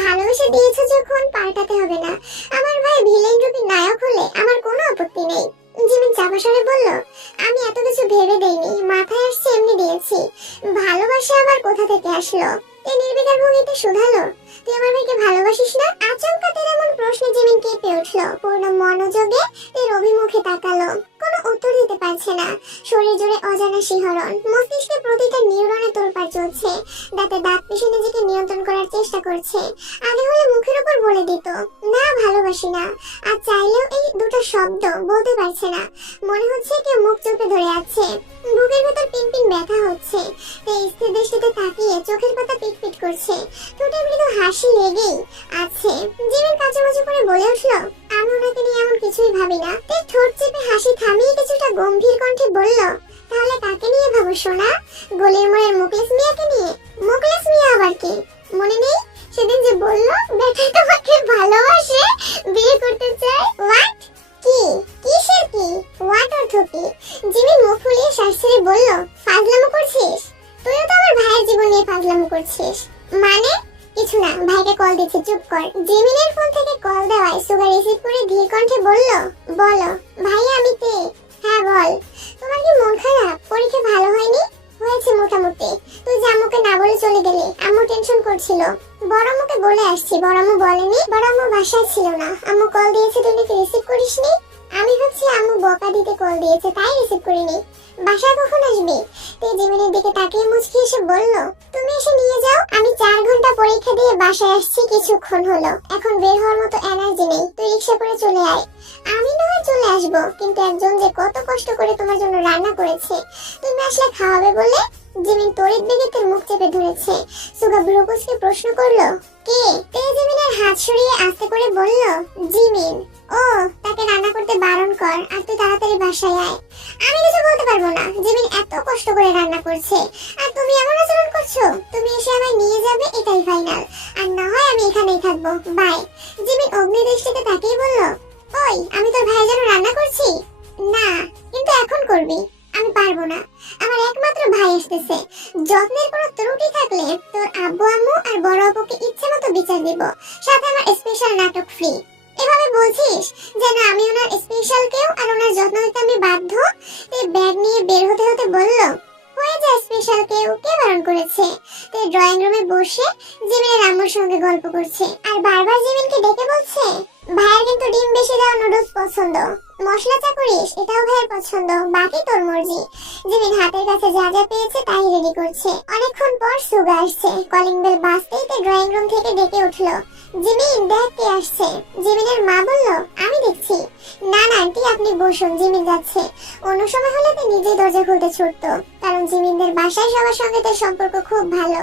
ভালোবেসে দিয়েছো যখন পাল্টাতে হবে না। আমার ভাই ভিলেন রূপী নায়ক হলে আমার কোনো আপত্তি নেই। জিমিন চাপা স্বরে বলল, আমি এত কিছু ভেবে দেইনি, মাথায় আসছে এমনি দিয়েছি। ভালোবাসা আবার কোথা থেকে আসলো? এ নির্বিকার ভঙ্গিতে শুধালো, তুই আমার ভাইকে ভালোবাসিস না? আচমকা তের এমন প্রশ্নে জিমিন কেঁপে উঠলো। পূর্ণ মনোযোগে এর অভিমুখে তাকালো। কোনো উত্তর দিতে পারছে না। শরীর জুড়ে অজানা শিহরণ, মস্তিষ্কে প্রতিটা নিউরনে তোলপাড় চলছে। দাঁতে দাঁত পিষে নিজেকে নিয়ন্ত্রণ করার চেষ্টা করছে। আগে হলে মুখের উপর বলে দিত, না ভালোবাসি না। আর চাইলেও এই দুটো শব্দ বলতে পারছে না। মনে হচ্ছে কেউ মুখ চোখে ধরে আছে। বুকের ভেতর পিনপিন ব্যথা হচ্ছে। স্থির দৃষ্টিতে তাকিয়ে চোখের পাতা পিটপিট করছে। ঠোঁটে মৃদু হাসি লেগেই আছে। জিমিন কাঁচামাচি করে বলে উঠল, আমি ওনাকে নিয়ে এমন কিছুই ভাবি না। ঠোঁট চেপে হাসি থামিয়ে কিছুটা গম্ভীর কণ্ঠে বলল, তাহলে কাকে নিয়ে ভাবো সোনা? গলির মোড়ের মুকলেস মিয়াকে নিয়ে? মুকলেস মিয়া আবার কি? মনে নেই সেদিন যে বললো বেটা তোমাকে ভালোবাসে, বিয়ে করতে চায়? হোয়াট? কি? কিসের কি? হোয়াট অর্থ কি? জিমিন মুখ ফুলিয়ে শ্বাস ছেড়ে বলল, ফাজলামো করছিস? তুইও তো আমার ভাইয়ের জীবন নিয়ে ফাজলামো করছিস। মানে? কিছু না, ভাইকে কল দিচ্ছি, চুপ কর। জিমিনের ফোন থেকে কল দেওয়ায় সুগা রিসিভ করে ধীর কণ্ঠে বলল, বলো। ভাইয়া আমি তে। হ্যাঁ বল। তোমার কি মন খারাপ? পরীক্ষা ভালো হয়নি? হয়েছে মোটামুটি। তুই যে আম্মুকে না বলে চলে গেলি, আম্মু টেনশন করছিল। বড় আম্মুকে বলে আসছি। বড় আম্মু বলেনি? বড় আম্মু বাসায় ছিল না। আম্মু কল দিয়েছে, তুই নাকি রিসিভ করিসনি? আমি ভাবছি আম্মু বকা দিতে কল দিয়েছে, তাই রিসিভ করিনি। বাসায় কখন আসবি? তুই জিমিনের দিকে তাকিয়ে মুচকি এসে বলল, তুমি এসে নিয়ে যাও। আমি 4 ঘন্টা পরীক্ষা দিয়ে বাসায় আসছি, কিছুক্ষণ হলো। এখন বের হওয়ার মতো এনার্জি নেই। তুই রিক্সা করে চলে আয়। আমি না হয় চলে আসবো, কিন্তু একজন যে কত কষ্ট করে তোমার জন্য রান্না করেছে, তুমি আসলে খাওয়াবে বলে জিমিন তড়িৎ বেগে তার মুখ চেপে ধরেছে। সুগা ভ্রুকুচকে প্রশ্ন করলো, কে? তে জিমিনের হাত সরিয়ে আস্তে করে বলল, জিমিন। ও, তাকে রান্না করতে বারণ কর আর তুই তাড়াতাড়ি বাসায় আয়। আমি কিছু বলতে পারবো না, জিমিন এত কষ্ট করে রান্না করছে আর তুমি এমন আচরণ করছো। তুমি এসে আমায় নিয়ে যাবে, এটাই ফাইনাল, আর না হয় আমি এখানেই থাকবো, বাই। জিমিন অগ্নি দৃষ্টিতে তাকিয়ে বলল, ওই আমি তোর ভাইয়ের জন্য রান্না করছি? না, কিন্তু এখন করবি। আমি পারবো না, আমার একমাত্র ভাই আসতেছে। যত্নের কোনো ত্রুটি থাকলে তোর আব্বু আম্মু আর বড় আপুকে ইচ্ছে মতো বিচার দিব, সাথে আমার স্পেশাল নাটক ফ্রি। এভাবে বলছিস যেন আমি ওনার স্পেশাল কেউ আর ওনার যত্ন নিতে আমি বাধ্য। তে ব্যাগ নিয়ে বের হতে হতে বলল, হয়ে যায় স্পেশাল কেউ, কে বারণ করেছে? তে ড্রয়িং রুমে বসে জিমিনের আম্মুর সঙ্গে গল্প করছে আর বারবার জিমিনকে ডেকে বলছে, ভাইয়ের কিন্তু ডিম বেশি দেওয়া নুডলস পছন্দ, মশলা চা করিস এটাও ভাইয়ের পছন্দ, বাকি তোর মর্জি। জিমিন হাতের কাছে যা যা পেয়েছে তাই রেডি করছে। অনেকক্ষণ পর সুগা আসছে। কলিং বেল বাজতেই তে ড্রয়িং রুম থেকে ডেকে উঠলো, জিমিন দেখ কে আসছে। জিমিনের মা বলল, আমি দেখছি। না না আন্টি, আপনি বসুন, জিমিন যাচ্ছে। অন্য সময় হলে তে নিজেই দরজা খুলতে ছুটতো, কারণ জিমিনদের বাসায় সবার সঙ্গে তার সম্পর্ক খুব ভালো।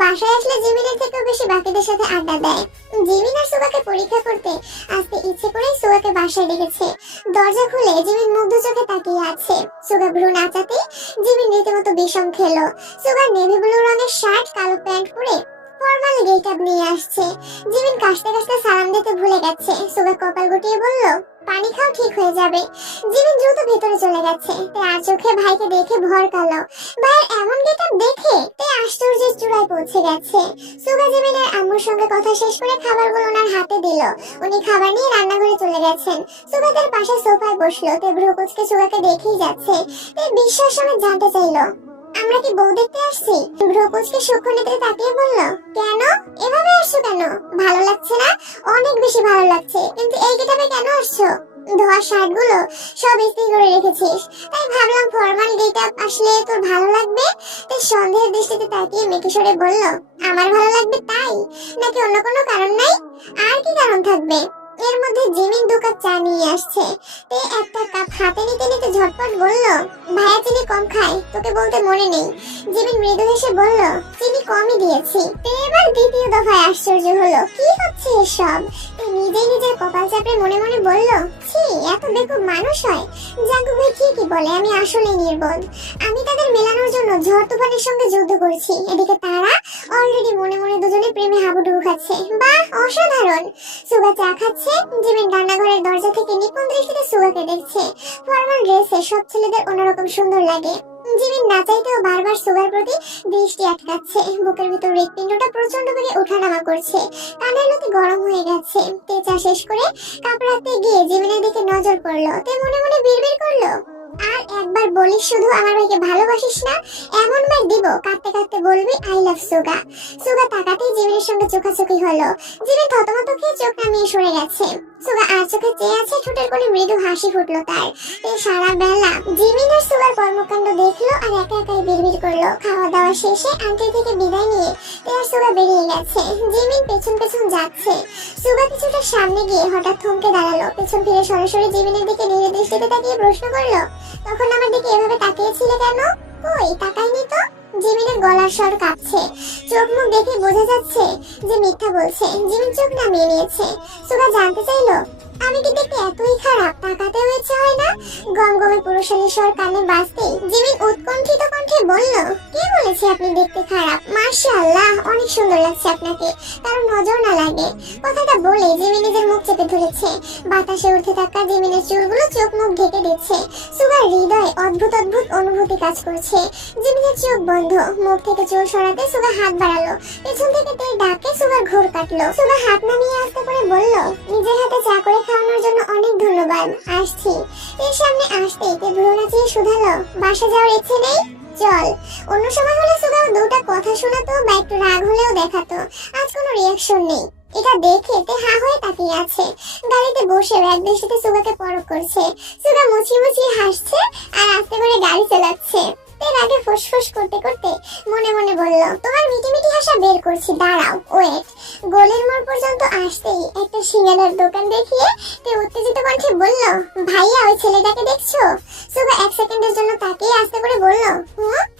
বাসায় আসলে জিমিনের থেকেও বেশি বাকিদের সাথে আড্ডা দেয়। জিমিন আর সুগাকে পরীক্ষা করতে আসতে ইচ্ছে করেই সুগাকে বাসায় ডেকেছে। দরজা খুলে জিমিন মুগ্ধ চোখে তাকিয়ে আছে। সুগা ভ্রু নাচাতেই জিমিন রীতিমতো বিষম খেলো। সুগা নেভি ব্লু রঙের শার্ট, কালো প্যান্ট পরে ফর্মাল গেটআপ নিয়ে আসছে। জিমিন কাশতে কাশতে সালাম দিতে ভুলে গেছে। সুগা কপাল গুটিয়ে বলল, পানি খাও, ঠিক হয়ে যাবে। জিমিন দ্রুত ভেতরে চলে গেছে। তে আর চোখে ভাইকে দেখে ভরকালো। ভাইয়ের এমন গেটআপ দেখে তে আশ্চর্যের চূড়ায় পৌঁছে গেছে। সুগা জিমিনের আম্মুর সঙ্গে কথা শেষ করে খাবারগুলো ওনার হাতে দিল। উনি খাবার নিয়ে রান্নাঘরে চলে গেছেন। সুগা তার পাশে সোফায় বসলো। তে ভ্রু কুঁচকে সুগাকে দেখেই যাচ্ছে। তে বিশ্বাস সমেত জানতে চাইলো, আমরা কি বউ দেখতে আসছি? ভ্রুকুচকে সূক্ষ্ম নেত্রে তাকিয়ে বলল, কেন এভাবে আসছো? কেন ভালো লাগছে না? অনেক বেশি ভালো লাগছে, কিন্তু এই গেটআপে কেন আসছো? ধোয়া শার্ট গুলো সব ইস্ত্রি করে রেখেছিস, তাই ভাবলাম ফর্মাল গেটআপ আসলে তোর ভালো লাগবে। তাই সন্দেহের দৃষ্টিতে তাকিয়ে মেকি সরে বলল, আমার ভালো লাগবে তাই, নাকি অন্য কোনো কারণ নাই? আর কি কারণ থাকবে? এর মধ্যে জিমিন 2 কাপ চা নিয়ে আসছে। তে একটা কাপ হাতে নিতে নিতে ঝটপট বলল, ভাইয়া চিনি কম খায়, তোকে বলতে মনে নেই। জিমিন মৃদু হেসে বলল, চিনি কমই দিয়েছি। তে এবার দ্বিতীয় দফায় আশ্চর্য হলো, কি হচ্ছে এসব? তে নিজেই নিজের কপাল চাপড়ে মনে মনে বলল, ছি, এত বেকুব মানুষ হয়। জাঙ্কু ভাই ঠিকই বলে, আমি আসলে নির্বোধ। আমি তাদের মেলানোর জন্য ঝড় তুফানের সঙ্গে যুদ্ধ করছি, এদিকে তারা অলরেডি মনে মনে দুজনে প্রেমে হাবুডুবু খাচ্ছে। বাহ, অসাধারণ। সুগা চা খাচ্ছে। জিমিন রান্নাঘরের দরজা থেকে নিপুণ দৃষ্টিতে সুগাকে দেখছে। ফর্মাল ড্রেসে সব ছেলেদের অন্যরকম সুন্দর লাগে। জিমিন না চাইতেও বারবার সুগার প্রতি দৃষ্টি আটকাচ্ছে। বুকের ভিতর হৃৎপিণ্ডটা প্রচন্ড বেগে ওঠানামা করছে। কানের লতি গরম হয়ে গেছে। তে চা শেষ করে কাপ রাখতে গিয়ে জিমিনের দিকে নজর পড়লো। তে মনে মনে বিড়বিড় করলো, আর একবার বলিস শুধু আমার ভাইকে ভালোবাসিস না, এমন মার দিব কাঁদতে কাঁদতে বলবি আই লাভ সুগা। সুগা তাকাতেই জিমিনের সঙ্গে চোখাচোখি হলো। জিমিন থতমত খেয়ে চোখ নামিয়ে সরে গেছে। সুগা আর চোখে চেয়ে আছে, ঠোঁটের কোণে মৃদু হাসি ফুটলো তার। সারা বেলা জিমিন আর সুগার কর্মকাণ্ড দেখলো আর একা একাই বিড়বিড় করলো। খাওয়া দাওয়া শেষে আন্টি থেকে বিদায় নিয়ে আর সুগা বেরিয়ে গেছে। জিমিন পেছন পেছন যাচ্ছে। সুগা কিছুটা সামনে গিয়ে হঠাৎ থমকে দাঁড়ালো। পেছন ফিরে সরাসরি জিমিনের দিকে নিজ দৃষ্টিতে তাকিয়ে প্রশ্ন করলো, তখন আমার দিকে এভাবে তাকিয়েছিলে কেন? কই, তাকাইনি তো। জিমিনের গলার স্বর কাঁপছে। চোখ মুখ দেখে বোঝা যাচ্ছে যে মিথ্যা বলছে। জিমিন চোখ নামিয়ে নিয়েছে। সুগা জানতে চাইলো, আমি কি দেখতে এতই খারাপ? তাকাতেও ইচ্ছে হয় না? গমগমে পুরুষালী স্বর কানে বাজতেই জিমিন উৎকণ্ঠিত কণ্ঠে বলল, কে বলেছে আপনি দেখতে খারাপ? মাশাআল্লাহ, অনেক সুন্দর লাগছে আপনাকে, কারণ নজর না লাগে। কথাটা বলে জিমিন নিজের মুখ চেপে ধরেছে। বাতাসে উঠতে থাকা জিমিনের চুলগুলো চোখ মুখ ঢেকে দিচ্ছে। সুগার হৃদয়ে অদ্ভুত অদ্ভুত অনুভূতি কাজ করছে। জিমিনের চোখ বন্ধ। মুখ থেকে চুল সরাতে সুগা হাত বাড়ালো। পেছন থেকে তেল ডাকে সুগার ঘোর কাটলো। সুগা হাত নামিয়ে আস্তে করে বলল, নিজের হাতে চা করে খাওয়ানোর জন্য অনেক ধন্যবাদ, আসছি। এর সামনে আসতেই তে ভ্রু নাচিয়ে শুধালো, বাসা যাওয়ার ইচ্ছে নেই? চল। অন্য সময় হলে সুগাও 2টা কথা শোনাতো বা একটু রাগ হলেও দেখাতো। আজ কোনো রিয়াকশন নেই। এটা দেখে তে হা হয়ে তাকিয়ে আছে। গাড়িতে বসে এক দৃষ্টিতে সুগাকে পরখ করছে। সুগা মুচকি মুচকি হাসছে আর আস্তে করে গাড়ি চালাচ্ছে। তের আগে ফুসফুস করতে করতে মনে মনে বলল, তোমার মিটি মিটি হাসা বের করছি, দাঁড়াও, ওয়েট। গোলের মোড় পর্যন্ত আসতেই একটা সিঙ্গারার দোকান দেখিয়ে তে উত্তেজিত কণ্ঠে বলল, ভাইয়া ওই ছেলেটাকে দেখছো? সুগা 1 সেকেন্ডের জন্য তাকিয়ে আস্তে করে বলল,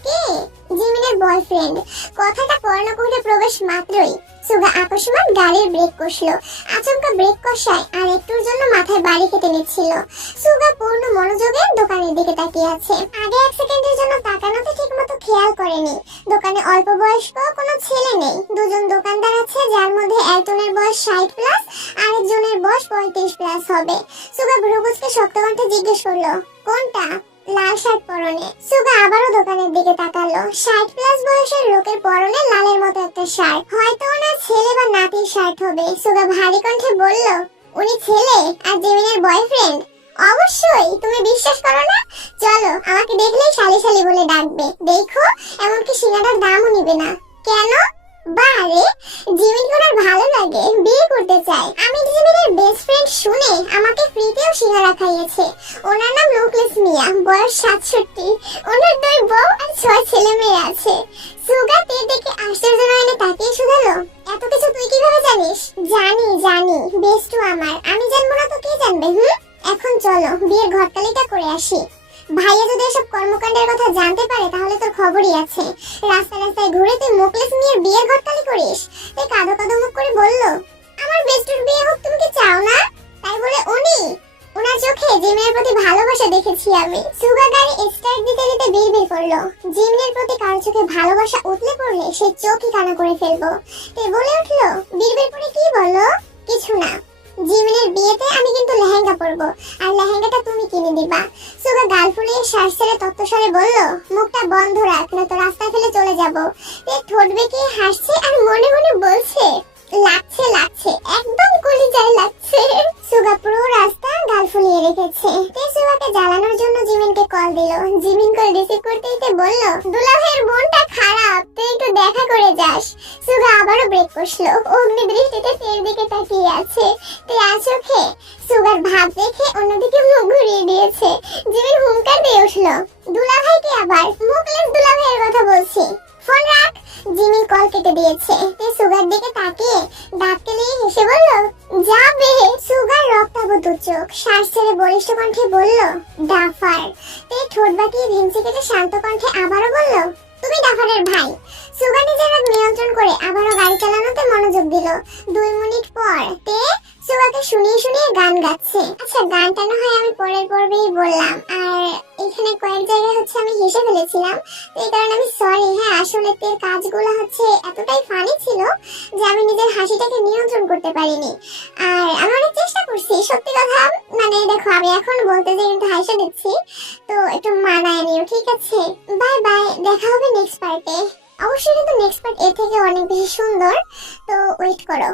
কে? জিমিনের বয়ফ্রেন্ড। কথাটা কর্ণকুহরে প্রবেশ মাত্রই সুগা আকস্মাৎ গাড়ির ব্রেক কষলো। আচমকা ব্রেক কষায় আর একটুর জন্য মাথায় বাড়ি কেটে নিচ্ছিল। সুগা পূর্ণ মনোযোগে দোকানের দিকে তাকিয়ে আছে। আগে 1 সেকেন্ডের জন্য তাকানোতে ঠিকমতো খেয়াল করেনি দোকানে অল্প বয়স্ক কোনো ছেলে নেই। দুজন দোকানদার আছে, যার মধ্যে একজনের বয়স 60 প্লাস, আরেকজনের বয়স 35 প্লাস হবে। সুগা ভ্রুকুচকে শক্ত কণ্ঠে জিজ্ঞেস করলো, কোনটা? লাল শার্ট পরনে। সুগা আবারও দোকানের দিকে তাকালো। 60 প্লাস বয়সের লোকের পরনে লালের মতো একটা শার্ট, হয়তো ওনার ছেলে বা নাতির শার্ট হবে। সুগা ভারী কণ্ঠে বলল, উনি ছেলে আর জিমিনের বয়ফ্রেন্ড? অবশ্যই। তুমি বিশ্বাস করো না? চলো, আমাকে দেখলেই শালি শালি বলে ডাকবে। দেখো, এমনকি সিঙ্গারার দামও নিবে না। কেন? বারে, জিমিন ওনার ভালো লাগে, বিয়ে করতে চায়। আমি জিমিনের বেস্ট ফ্রেন্ড শুনে আমাকে ফ্রিতেও সিঙ্গারা খাইয়েছে। ওনার নাম মুখলেস মিয়া, বয়স 67। ওনার 2 বউ আর 6 ছেলে মেয়ে আছে। সুগা তে দেখে আশ্চর্য নয়নে তাকিয়ে শুধালো, এত কিছু তুই কিভাবে জানিস? জানি, বেস্টু আমার। আমি জানবো না তো কে জানবে? এখন চলো বিয়ের ঘটকালিটা করে আসি। ভাইয়া যদি এসব কর্মকাণ্ডের কথা জানতে পারে তাহলে তোর খবরই আছে। রাস্তায় ঘুরে তুই মুখলেস মিয়ার বিয়ের ঘটকালি করিস। তাই কাঁদো কাঁদো মুখ করে বলল, আমার বেস্টুর বিয়ে হোক, তুমি কি চাও না? তাই বলে ওনার চোখে জিমিনের প্রতি ভালোবাসা দেখেছি আমি। সুগা গাড়ি স্টার্ট দিতে দিতে বিড়বিড় করলো, জিমিনের প্রতি কারো চোখে ভালোবাসা উতলে পড়লে সে চোখই কানা করে ফেলবো। তে বলে উঠলো, বিড়বিড় করে কি বলো? কিছু না। জিমিনের বিয়েতে আমি কিন্তু লেহেঙ্গা পরবো, আর লেহেঙ্গাটা তুমি কিনে দিবা। সুগা গাল ফুলিয়ে শ্বাস ছেড়ে তত্ত্বস্বরে বলল, মুখটা বন্ধ রাখ, না তো রাস্তায় ফেলে চলে যাবো। ঠোঁট বেঁকিয়ে হাসছে আর মনে মনে বলছে, লাগছে, একদম কলিজায় লাগছে। সুগা পুরো রাস্তা গাল ফুলিয়ে রেখেছে। তে সুগাকে জ্বালানোর জন্য জিমিনকে কল দিল। জিমিন কল রিসিভ করতেই তে বলল, দুলাভাইয়ের বোনটা খারাপ, তুই একটু দেখা করে যাস। সুগা আবারও ব্রেক কষলো। অগ্নি দৃষ্টিতে তের দিকে তাকিয়ে আছে। তে চোখে সুগার ভাব দেখে অন্যদিকে মুখ ঘুরিয়ে দিয়েছে। জিমিন হুঙ্কার দিয়ে উঠলো, দুলাভাইকে আবার? মুখলেস দুলাভাইয়ের কথা বলছি, ফোন রাখ। জিমিন কল কেটে দিয়েছে। তে সুগার দিকে তাকিয়ে দাঁত কেলিয়ে হেসে বলল, যাবে। সুগার রক্তাভূত চোখ শ্বাস ছেড়ে বলিষ্ঠ কণ্ঠে বলল, ডাফার। তে ঠোঁট বাঁকিয়ে ভেঙচি কেটে শান্ত কণ্ঠে আবারও বলল, তুমি ডাফারের ভাই। সুগার নিজের রাগ নিয়ন্ত্রণ করে আবারও গাড়ি চালানোতে মনোযোগ দিল। 2 মিনিট পর তে সুগাকে শুনিয়ে গান গাচ্ছে। আচ্ছা, গানটা না হয় আমি পরের পর্বেই বললাম, আর এখানে কয়েক জায়গায় আমি হেসে ফেলেছিলাম, এই কারণে আমি সরি। আসলে তের কাজগুলো এতটাই ফানি ছিল যে আমি নিজের হাসিটাকে নিয়ন্ত্রণ করতে পারিনি। আর আমি অনেক চেষ্টা করছি, সত্যি কথা। মানে দেখো, আমি এখন বলতে যে কিন্তু হাসি দিচ্ছি, তো একটু মানায় নিও, ঠিক আছে? বাই বাই, দেখা হবে নেক্সট পার্টে। অবশ্যই কিন্তু নেক্সট পার্ট এর থেকে অনেক বেশি সুন্দর, তো ওয়েট করো।